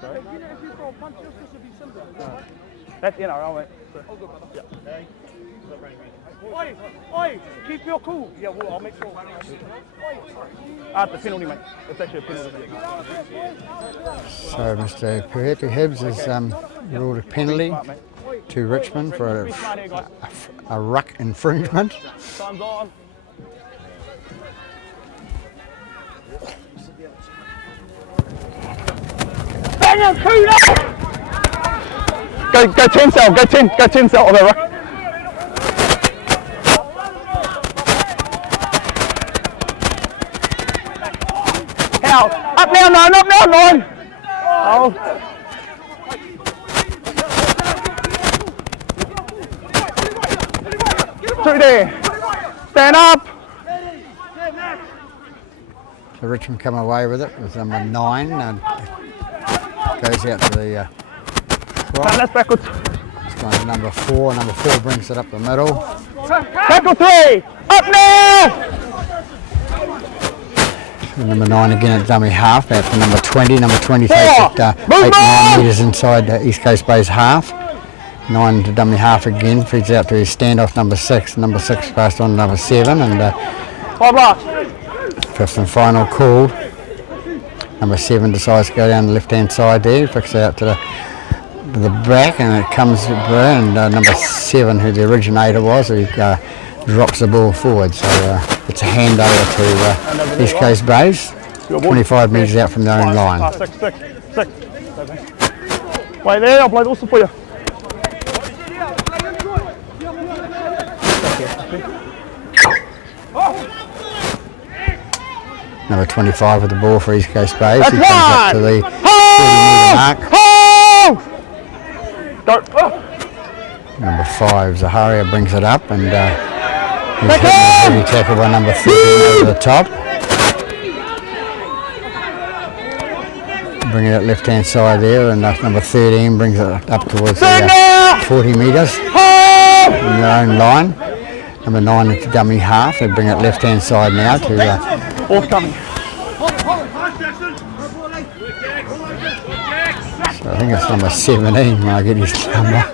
Sorry? That's NRL, mate. Yeah. Oi, keep your cool. Yeah, well, I'll make sure. It's a penalty, mate. It's actually a penalty. So Mr. Perepi Hibbs has ruled a penalty to Richmond for a ruck infringement. Time's on. Bang him, Go 10 cell, go 10 cell of the ruck. How? Up now, 9. Oh. Two there. Stand up. So Richmond come away with it with number 9 and goes out to the Turn right. that's backwards. It's gone to number 4. Number 4 brings it up the middle. Tackle 3. Up now. And number 9 again at dummy half, out to number 20. Number 20 takes it 8-9 metres inside East Coast Bay's half. 9 to dummy half again, feeds out to his standoff number 6. Number 6 passed on to number 7 and 5 last. 5th and final called. Number 7 decides to go down the left hand side there, flicks it out to the back and it comes and number 7 who the originator was, who drops the ball forward. So it's a handover to East Coast Bays, 25 metres out from their own line. 6. Wait there, I'll play the whistle for you. Number 25 with the ball for East Coast Bays. That's He comes up to the 30 metre mark. Number 5, Zaharia brings it up and he's hit a heavy tackle by number 13 over the top. Bring it up left hand side there and number 13 brings it up towards the 40 metres from their own line. Number 9 into dummy half, they bring it left hand side now to Ball's coming. so I think it's number 17 when I get his number,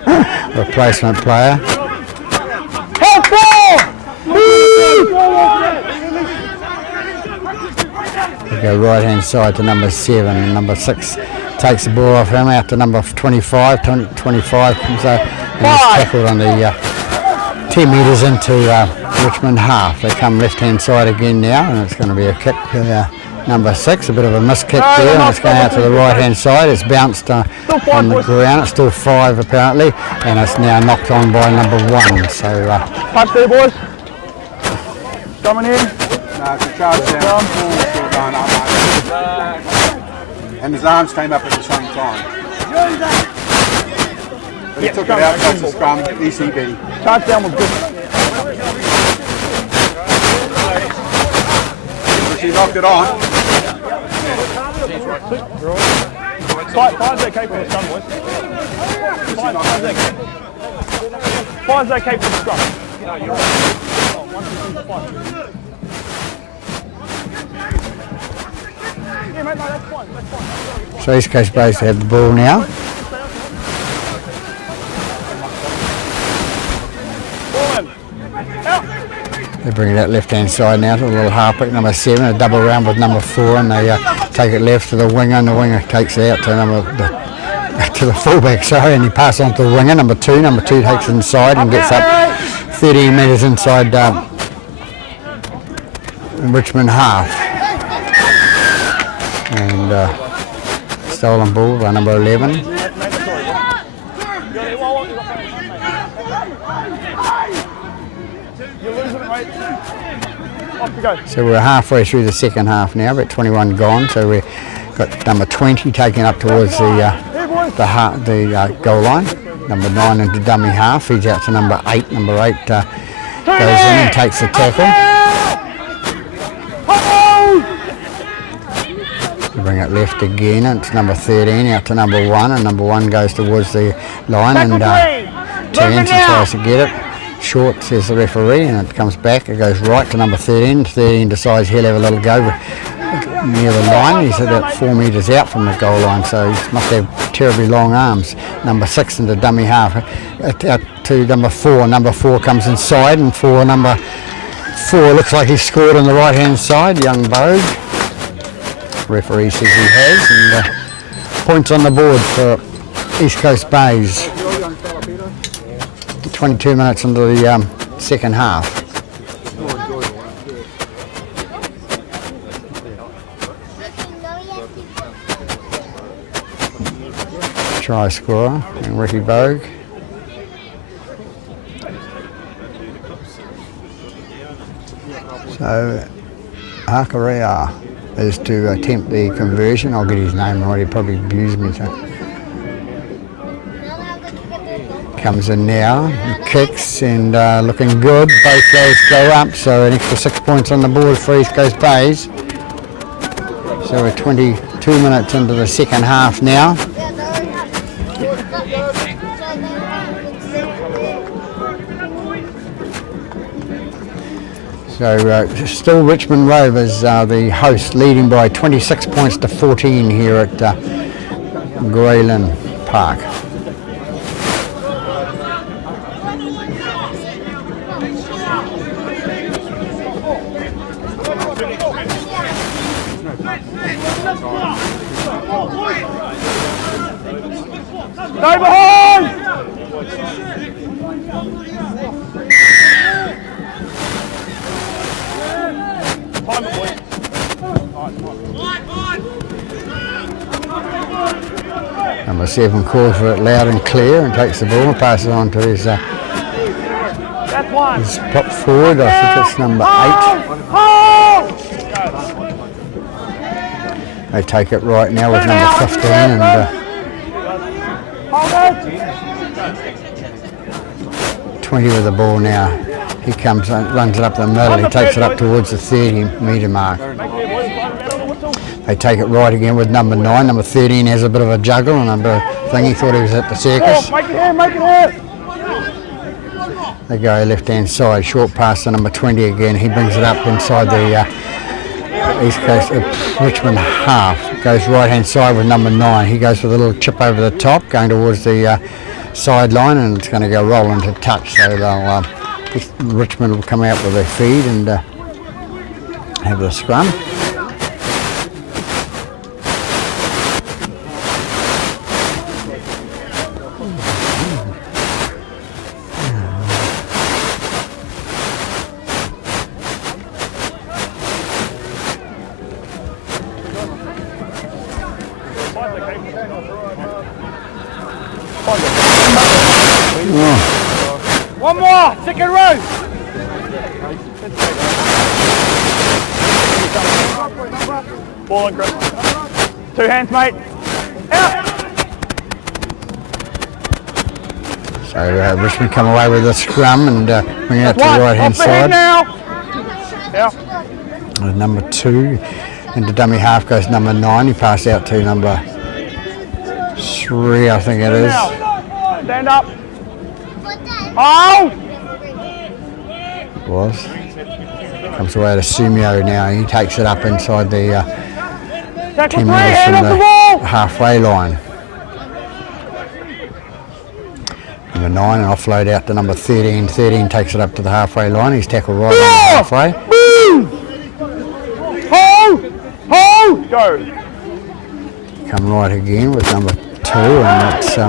replacement player. They go right hand side to number 7 and number 6 takes the ball off him out to number 25. 25 comes out and is tackled on the 10 metres into Richmond half. They come left hand side again now and it's going to be a kick to number 6, a bit of a miss kick there and it's going out to the right hand side. It's bounced on the ground, it's still 5 apparently and it's now knocked on by number 1. So punch there, boys. Coming in. No, it's a charge down. Still going up, mate. And his arms came up at the same time. But he took it out, that's a scrum, ECB. Charge down was good. She knocked it on. Five's okay for the scrum, boys. Five's okay for the scrum. Yeah, mate, no, that's fine. so East Coast Bays have the ball now. They bring it out left hand side now to a little half pick, number 7, a double round with number 4 and they take it left to the winger and the winger takes it out to to the fullback, sorry, and he passes on to the winger, number 2. Number 2 takes it inside and gets up 13 metres inside Richmond half. And stolen ball by number 11. So we're halfway through the second half now, about 21 gone. So we've got number 20 taken up towards the goal line. Number 9 into dummy half, feeds out to number 8. Number 8 goes in and takes the tackle. Bring it left again, and it's number 13 out to number 1, and number 1 goes towards the line and turns and tries to get it. Short, says the referee, and it comes back. It goes right to number 13. 13 decides he'll have a little go near the line. He's about 4 metres out from the goal line, so he must have terribly long arms. Number 6 into dummy half. Out to number 4. Number 4 comes inside, and number 4 looks like he's scored on the right hand side. Young Bogue. Referee says he has, and points on the board for East Coast Bays. 22 minutes into the second half. Try scorer, and Ricky Bogue. So Hakarea is to attempt the conversion. I'll get his name right, he probably abused me. So. Comes in now, kicks, and looking good. Both those go up, so an extra 6 points on the board for East Coast Bays. So we're 22 minutes into the second half now. So still Richmond Rovers the host, leading by 26 points to 14 here at Grayland Park. Stay behind! Number 7 calls for it loud and clear and takes the ball and passes on to his prop forward. I think it's number 8. They take it right now with number 15 and 20 with the ball now. He comes, runs it up the middle, he takes it up towards the 30 metre mark. They take it right again with number 9. Number 13 has a bit of a juggle and a bit of thing. He thought he was at the circus. Make it here! They go left hand side, short pass to number 20 again. He brings it up inside the East Coast Richmond half. Goes right hand side with number 9. He goes with a little chip over the top, going towards the sideline, and it's going to go roll into touch. So they'll Richmond will come out with their feed and have the scrum. One more, second row. Ball and grip. 2 hands, mate. Out. So Richmond come away with a scrum and bring it out to the right hand side. With number 2 into dummy half goes number 9. He passed out to number 3, I think it is. Stand up. Oh! Was. Comes away to Sumio now. He takes it up inside the 10 metres from the halfway line. Number 9, and offload out to number 13. 13 takes it up to the halfway line. He's tackled right on the halfway. Ho! Go! Come right again with number 2, and that's a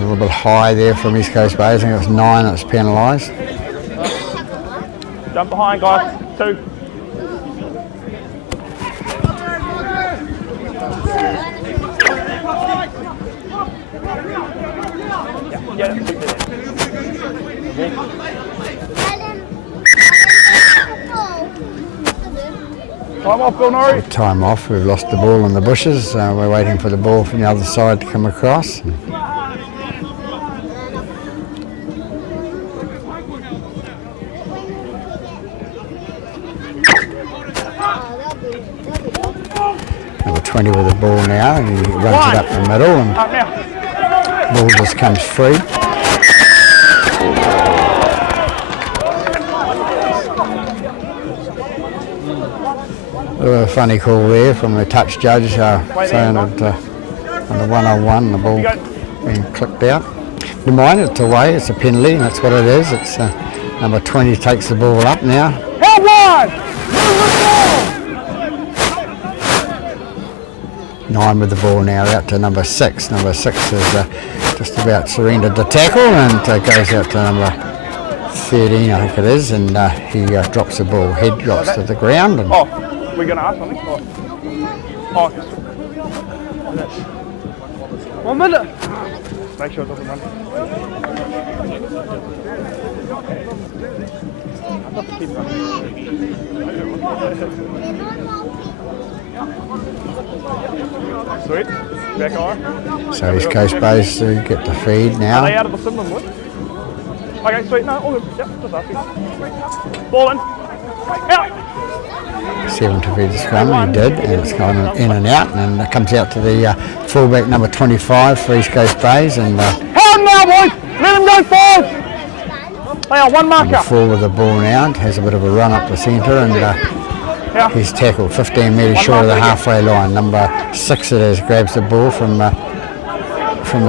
little bit high there from East Coast Bay. I think it was 9 that's penalised. Jump behind, guys. 2. Time off, Bill Norrie. Time off. We've lost the ball in the bushes. We're waiting for the ball from the other side to come across. 20 with the ball now, and he runs it up the middle, and Up now. ball just comes free. A funny call there from the touch judge, saying that on the one-on-one, the ball being clipped out. Never mind, it's away, it's a penalty, and that's what it is. It's number 20 takes the ball up now. Help one! 9 with the ball now, out to number 6. Number 6 has just about surrendered the tackle, and goes out to number 13, I think it is, and he drops the ball. Head drops to the ground. And Oh, we're going to ask something? Oh. 1 minute. Make sure it doesn't run. I'd love to keep running. Sweet. Back on. so East Coast Bays to get the feed Are they now. out of the Simon wood? Okay, sweet. No, all good. Yep, just asking. Ball in. Out. 7 to feed the scrum, he did, and it's gone in and out, and it comes out to the fullback number 25 for East Coast Bays, and Held now, boys. Let him go forward. They are one number marker. 4 with the ball now, has a bit of a run up the centre, and he's tackled 15 metres short of the halfway line. Number 6 it is, grabs the ball from the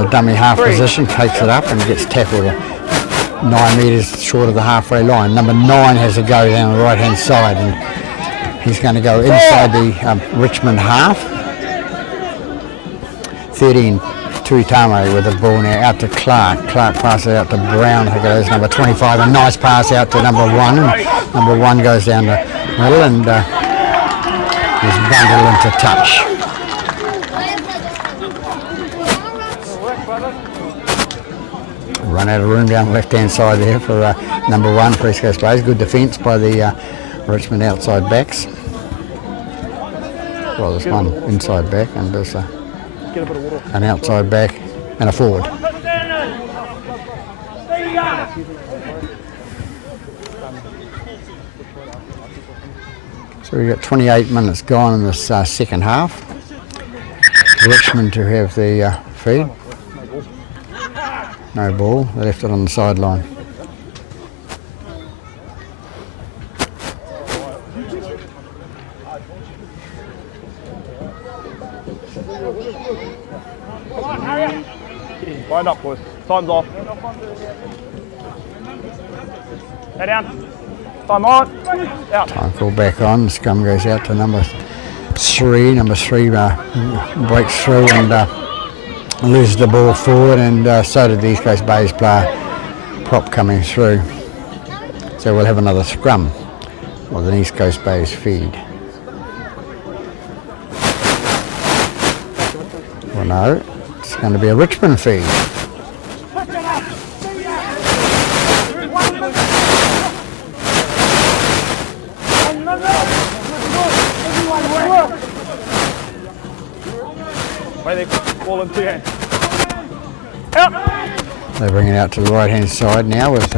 dummy half position, takes it up and gets tackled 9 metres short of the halfway line. Number 9 has a go down the right hand side, and he's going to go inside the Richmond half. 13 Tuitame with the ball now, out to Clark. Clark passes it out to Brown, I think it is, number 25. A nice pass out to number 1. And number 1 goes down the middle and is bundled into touch. Run out of room down the left hand side there for number 1 for East Coast Bays. Good defence by the Richmond outside backs. Well, there's one inside back and there's an outside back and a forward. So we've got 28 minutes gone in this second half. Richmond to have the feed. No ball, they left it on the sideline. Wind up, boys. Time's off. Head down. Time on. Out. Time call back on. The scrum goes out to number 3. Number 3 breaks through and loses the ball forward, and so did the East Coast Bays player prop coming through. So we'll have another scrum with an East Coast Bays feed. Well, no, it's going to be a Richmond feed. Wait there, ball in 2 hands. Out! They bring it out to the right hand side now with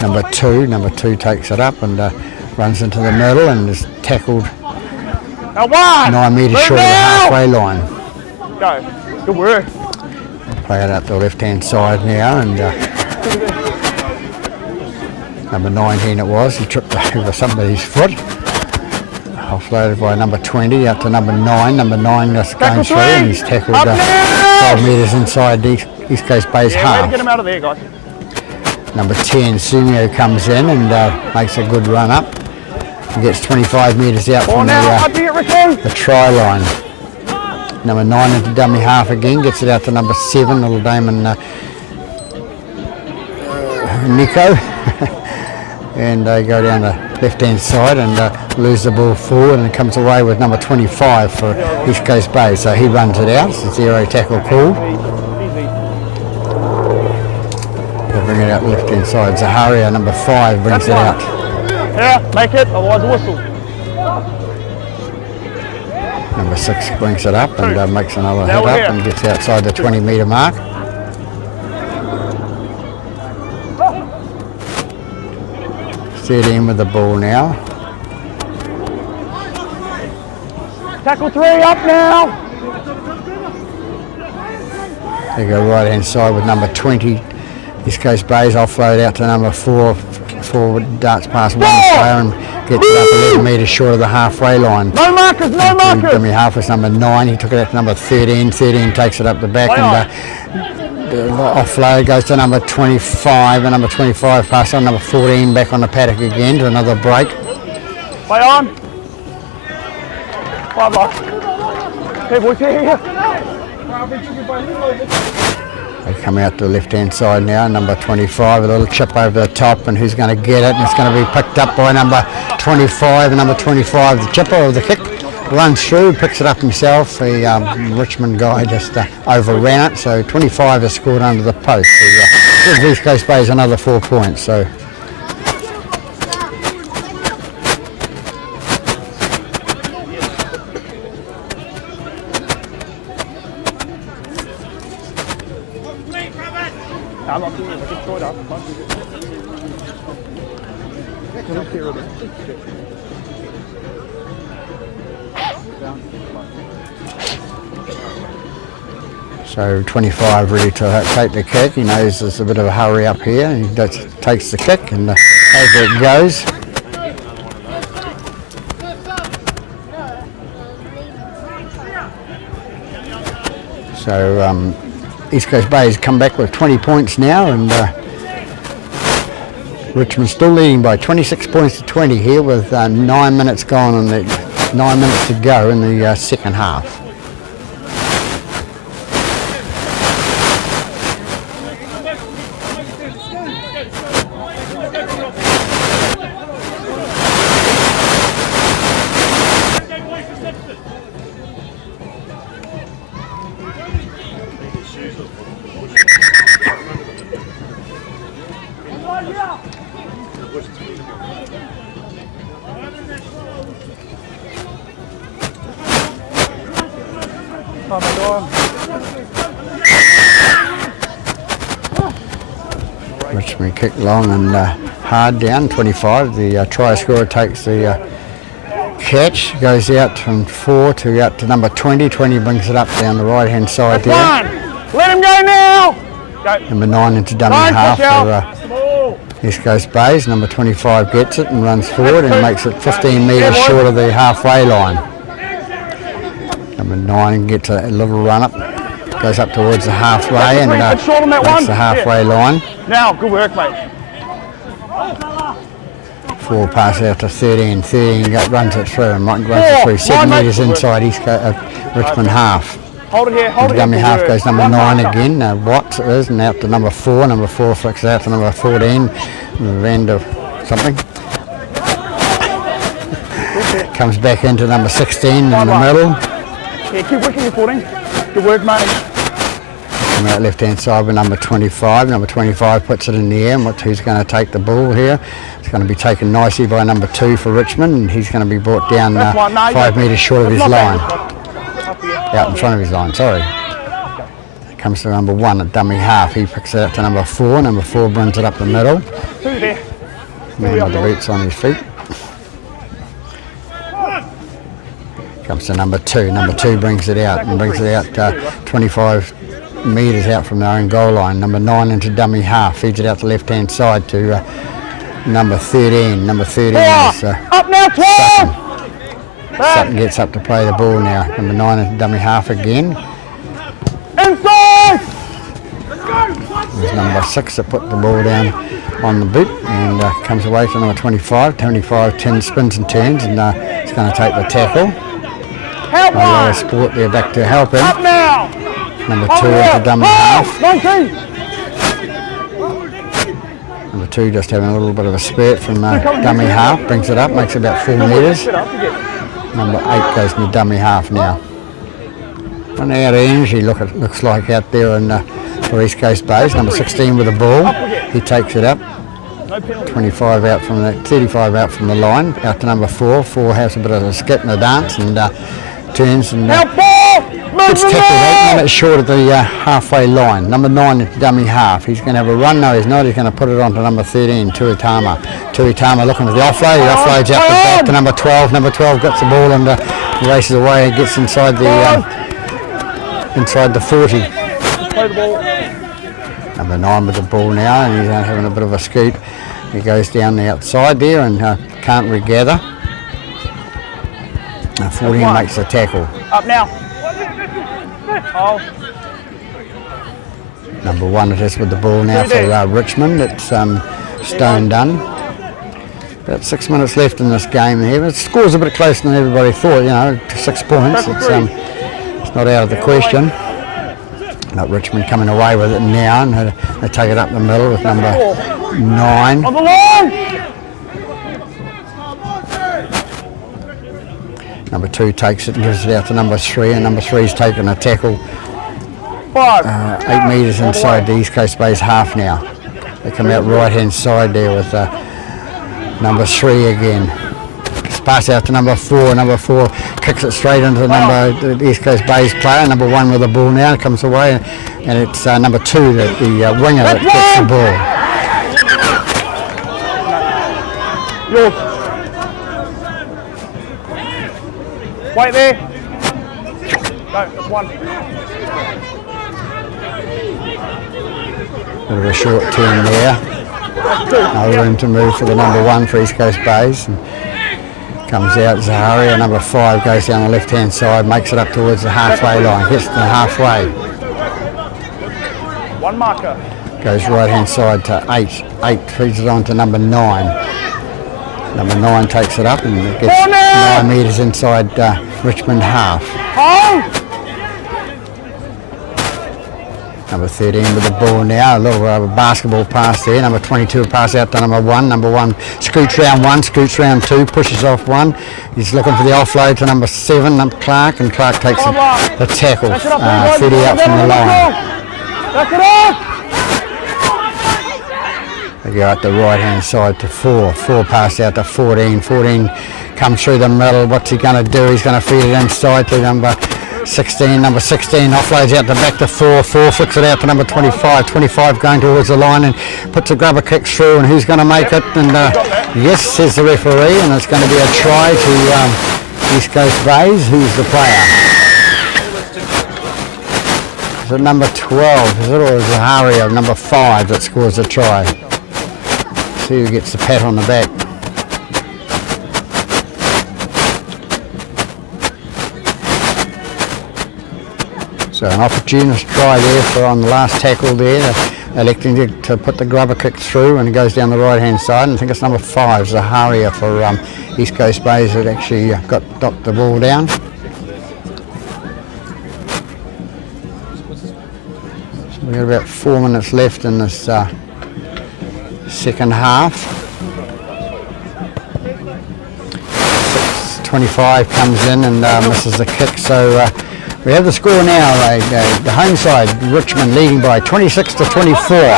number 2. Number 2 takes it up and runs into the middle and is tackled Out 1! 9 metres short of the halfway line. Go. Good work. Play it up the left hand side now, and number 19 it was, he tripped over somebody's foot. Offloaded by number 20 out to number 9. Number 9 just going through and he's tackled 5 metres inside the East Coast Bays Yeah, way half. to get him out of there, guys. Number 10, Sumio comes in and makes a good run up. He gets 25 metres out Ball from now, up here, Ricky. the try line. Number 9 into dummy half again, gets it out to number 7, little Damon Nico. And they go down the left-hand side and lose the ball forward, and it comes away with number 25 for East Coast Bay. So he runs it out. It's a 0 tackle call. Easy. They bring it out left-hand side. Zaharia, number 5, brings it out. Yeah, make it, otherwise a whistle. Number 6 brings it up and makes another Now hit we're up here. and gets outside the 20-metre mark. Steady in with the ball now. Tackle 3 up now. They go right hand side with number 20. East Coast Bays offload out to number 4. Forward darts past one player and gets it up 11 metres short of the halfway line. No markers, no markers. Dummy half was number 9. He took it out to number 13. 13 takes it up the back and the offload goes to number 25. And number 25 passes on number 14 back on the paddock again to another break. Play on. Bye-bye. Hey boys, here. They come out to the left-hand side now, number 25, a little chip over the top, and who's going to get it? And it's going to be picked up by number 25, and number 25, the chipper of the kick, runs through, picks it up himself. The Richmond guy just overran it, so 25 has scored under the post. Gives East Coast Bays another 4 points. So. I'm not doing it, I just throw it up. So 25 ready to take the kick. He knows there's a bit of a hurry up here. He takes the kick and over it goes. So East Coast Bays come back with 20 points now, and Richmond still leading by 26 points to 20 here with 9 minutes gone and 9 minutes to go in the second half. Richmond kick long and hard down, 25. The try scorer takes the catch, goes out from 4 to out to number 20. 20 brings it up down the right hand side there. Let him go now! Go. Number 9 into dummy half for East Coast Bays. Number 25 gets it and runs forward and makes it 15 metres short of the halfway line. Number 9 gets a little run up, goes up towards the halfway and makes the halfway line. Now, good work, mate. 4 pass out to 13. 13 runs it through and runs it through 7 metres inside Richmond half. Hold it here, hold it here. Dummy half goes number 9 again, Watts it is, and out to number 4. Number 4 flicks it out to number 14, Vander something. Comes back into number 16 in the middle. Yeah, keep working your 14. Good work, mate. Come out left hand side with number 25. Number 25 puts it in the air, and who's going to take the ball here? It's going to be taken nicely by number 2 for Richmond, and he's going to be brought down 5 metres short of his line. Out in front of his line, sorry. Comes to number 1 at dummy half. He picks it up to number 4. Number 4 brings it up the middle. Man with the boots on his feet. Comes to number 2. Number 2 brings it out and brings it out 25 metres out from their own goal line. Number 9 into dummy half. Feeds it out the left hand side to number 13. Number 13 is up now, 12! Sutton gets up to play the ball now. Number 9 into dummy half again. Inside! There's number 6 that put the ball down on the boot and comes away to number 25. 25 spins and turns and it's going to take the tackle. Help lower sport there back to help him. Up now! Number 2 into dummy half. 19! Number 2 just having a little bit of a spurt from dummy half. Brings it up, makes it about 4 metres. Number 8 goes into dummy half now. On the outer edge, he looks like out there for East Coast Bays. Number 16 with the ball. He takes it up. 25 out from the 35 out from the line. Out to number 4. 4 has a bit of a skip and a dance and turns and gets tackled 8 minutes short of the halfway line. Number 9 at dummy half. He's going to have a run. No, he's not. He's going to put it on to number 13, Tuitama. Tuitama looking for the offload. He offloads out the back to number 12. Number 12 gets the ball and races away and gets inside the 40. Play the ball. Number 9 with the ball now, and he's having a bit of a scoot. He goes down the outside there and can't regather. 14 makes the tackle. Up now. Oh. Number 1 it is with the ball now for Richmond. It's stone done. About 6 minutes left in this game here. The score's a bit closer than everybody thought, you know, 6 points. It's not out of the question. But Richmond coming away with it now, and they take it up the middle with number 9. On the line! Number 2 takes it and gives it out to number 3, and number 3's taken a tackle 8 metres inside the East Coast Bay's half now. They come out right hand side there with number 3 again. Pass out to number 4. Number 4 kicks it straight into the East Coast Bay's player. Number 1 with the ball now comes away, and it's number 2, the winger that kicks the ball. Wait there. No, that's 1. Bit of a short turn there. No room to move for the number 1 for East Coast Bays. And comes out Zaharia, number 5 goes down the left hand side, makes it up towards the halfway line, gets to the halfway. 1 marker. Goes right hand side to 8. 8 feeds it on to number 9. Number 9 takes it up and it gets 9 metres inside Richmond half. Number 13 with the ball now, a little basketball pass there. Number 22 pass out to number 1. Number 1 scoots round 1, scoots round 2, pushes off 1. He's looking for the offload to number 7, number Clark, and Clark takes the tackle, 30 out from the line. They go out the right hand side to 4. 4 pass out to 14. 14 comes through the middle. What's he going to do? He's going to feed it inside to number 16. Number 16 offloads out the back to 4. 4 flicks it out to number 25. 25 going towards the line and puts a grubber kick through, and who's going to make it? And yes, says the referee, and it's going to be a try to East Coast Bays. Who's the player? Is it number 12? Is it, or is it Zaharia, number 5, that scores the try? See who gets the pat on the back. So an opportunist try there for on the last tackle there, electing to put the grubber kick through, and it goes down the right hand side, and I think it's number 5, Zaharia for East Coast Bays, that actually knocked the ball down. So we've got about 4 minutes left in this second half. 6:25 comes in and misses the kick, so we have the score now. The home side, Richmond, leading by 26-24.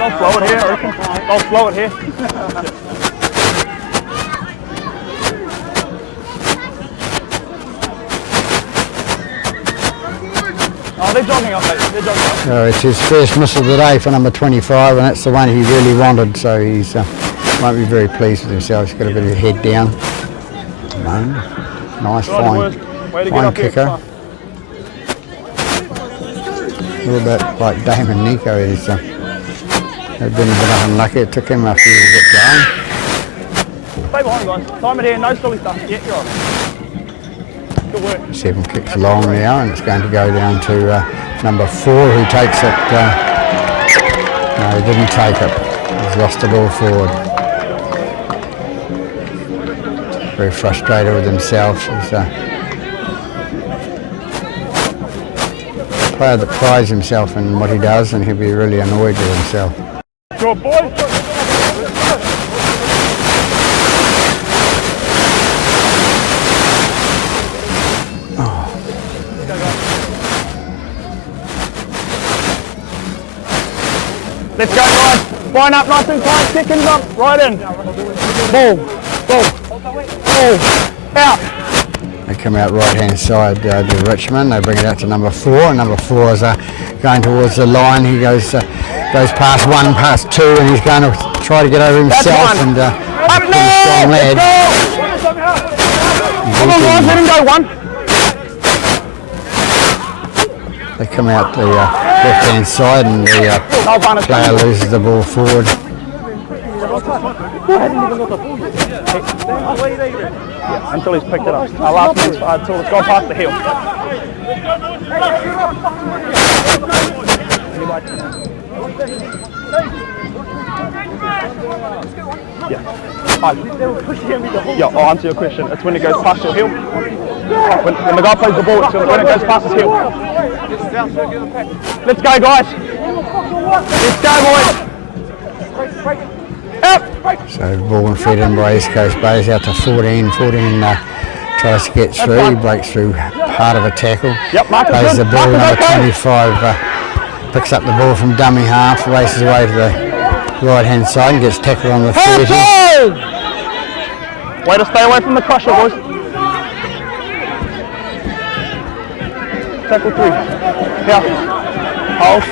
I'll slow it here, I reckon. I'll slow it here. Oh, they're jogging up, mate. They're jogging up. So it's his first miss of the day for number 25, and that's the one he really wanted, so he's won't be very pleased with himself. He's got a bit of a head down. Nice, fine kicker. A little bit like Damon Nico. He's been a bit unlucky. It took him a few to get going. Stay behind, guys. Time it here, no silly stuff. Yeah, you're on. Good work. 7 kicks long now, and it's going to go down to number 4, who takes it. No, he didn't take it. He's lost the ball forward. Very frustrated with himself. He's a player that prides himself in what he does, and he'll be really annoyed with himself. Good boy. Let's go, guys. Line up nice and tight. Seconds up. Right in. Ball. Out. They come out right hand side to Richmond. They bring it out to number 4, and number 4 is going towards the line. He goes past 1, past 2, and he's going to try to get over himself. And up strong lad. Come on, guys, let him go one. They come out the left-hand side and the player loses the ball forward. Yeah, until he's picked it up. Our last man's until it's gone past the heel. Yeah. Yeah, I'll answer your question. It's when it goes past your heel. When the guy plays the ball, it's when it goes past his heel. Let's go, guys. Let's go, boys. Up. So the ball and fed in by East Coast Bays out to 14. 14 tries to get through. He breaks through part of a tackle. Yep, Marcus plays the good. ball. Marcus Number okay. 25 picks up the ball from dummy half, races away to the right-hand side and gets tackled on the 30. Way to stay away from the crusher, boys. Tackle 3. Yeah. Hold.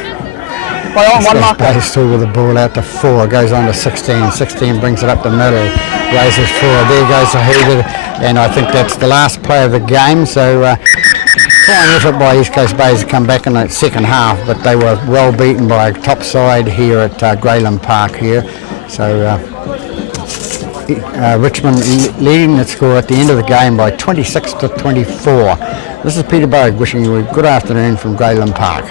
Play on, one marker. Bays still with the ball out to 4. Goes on to 16. 16 brings it up the middle. Raises forward. There goes the heated. And I think that's the last play of the game. So fine effort by East Coast Bays to come back in the second half, but they were well beaten by a top side here at Grayland Park here. So Richmond leading the score at the end of the game by 26 to 24. This is Peter Bogue wishing you a good afternoon from Grayland Park.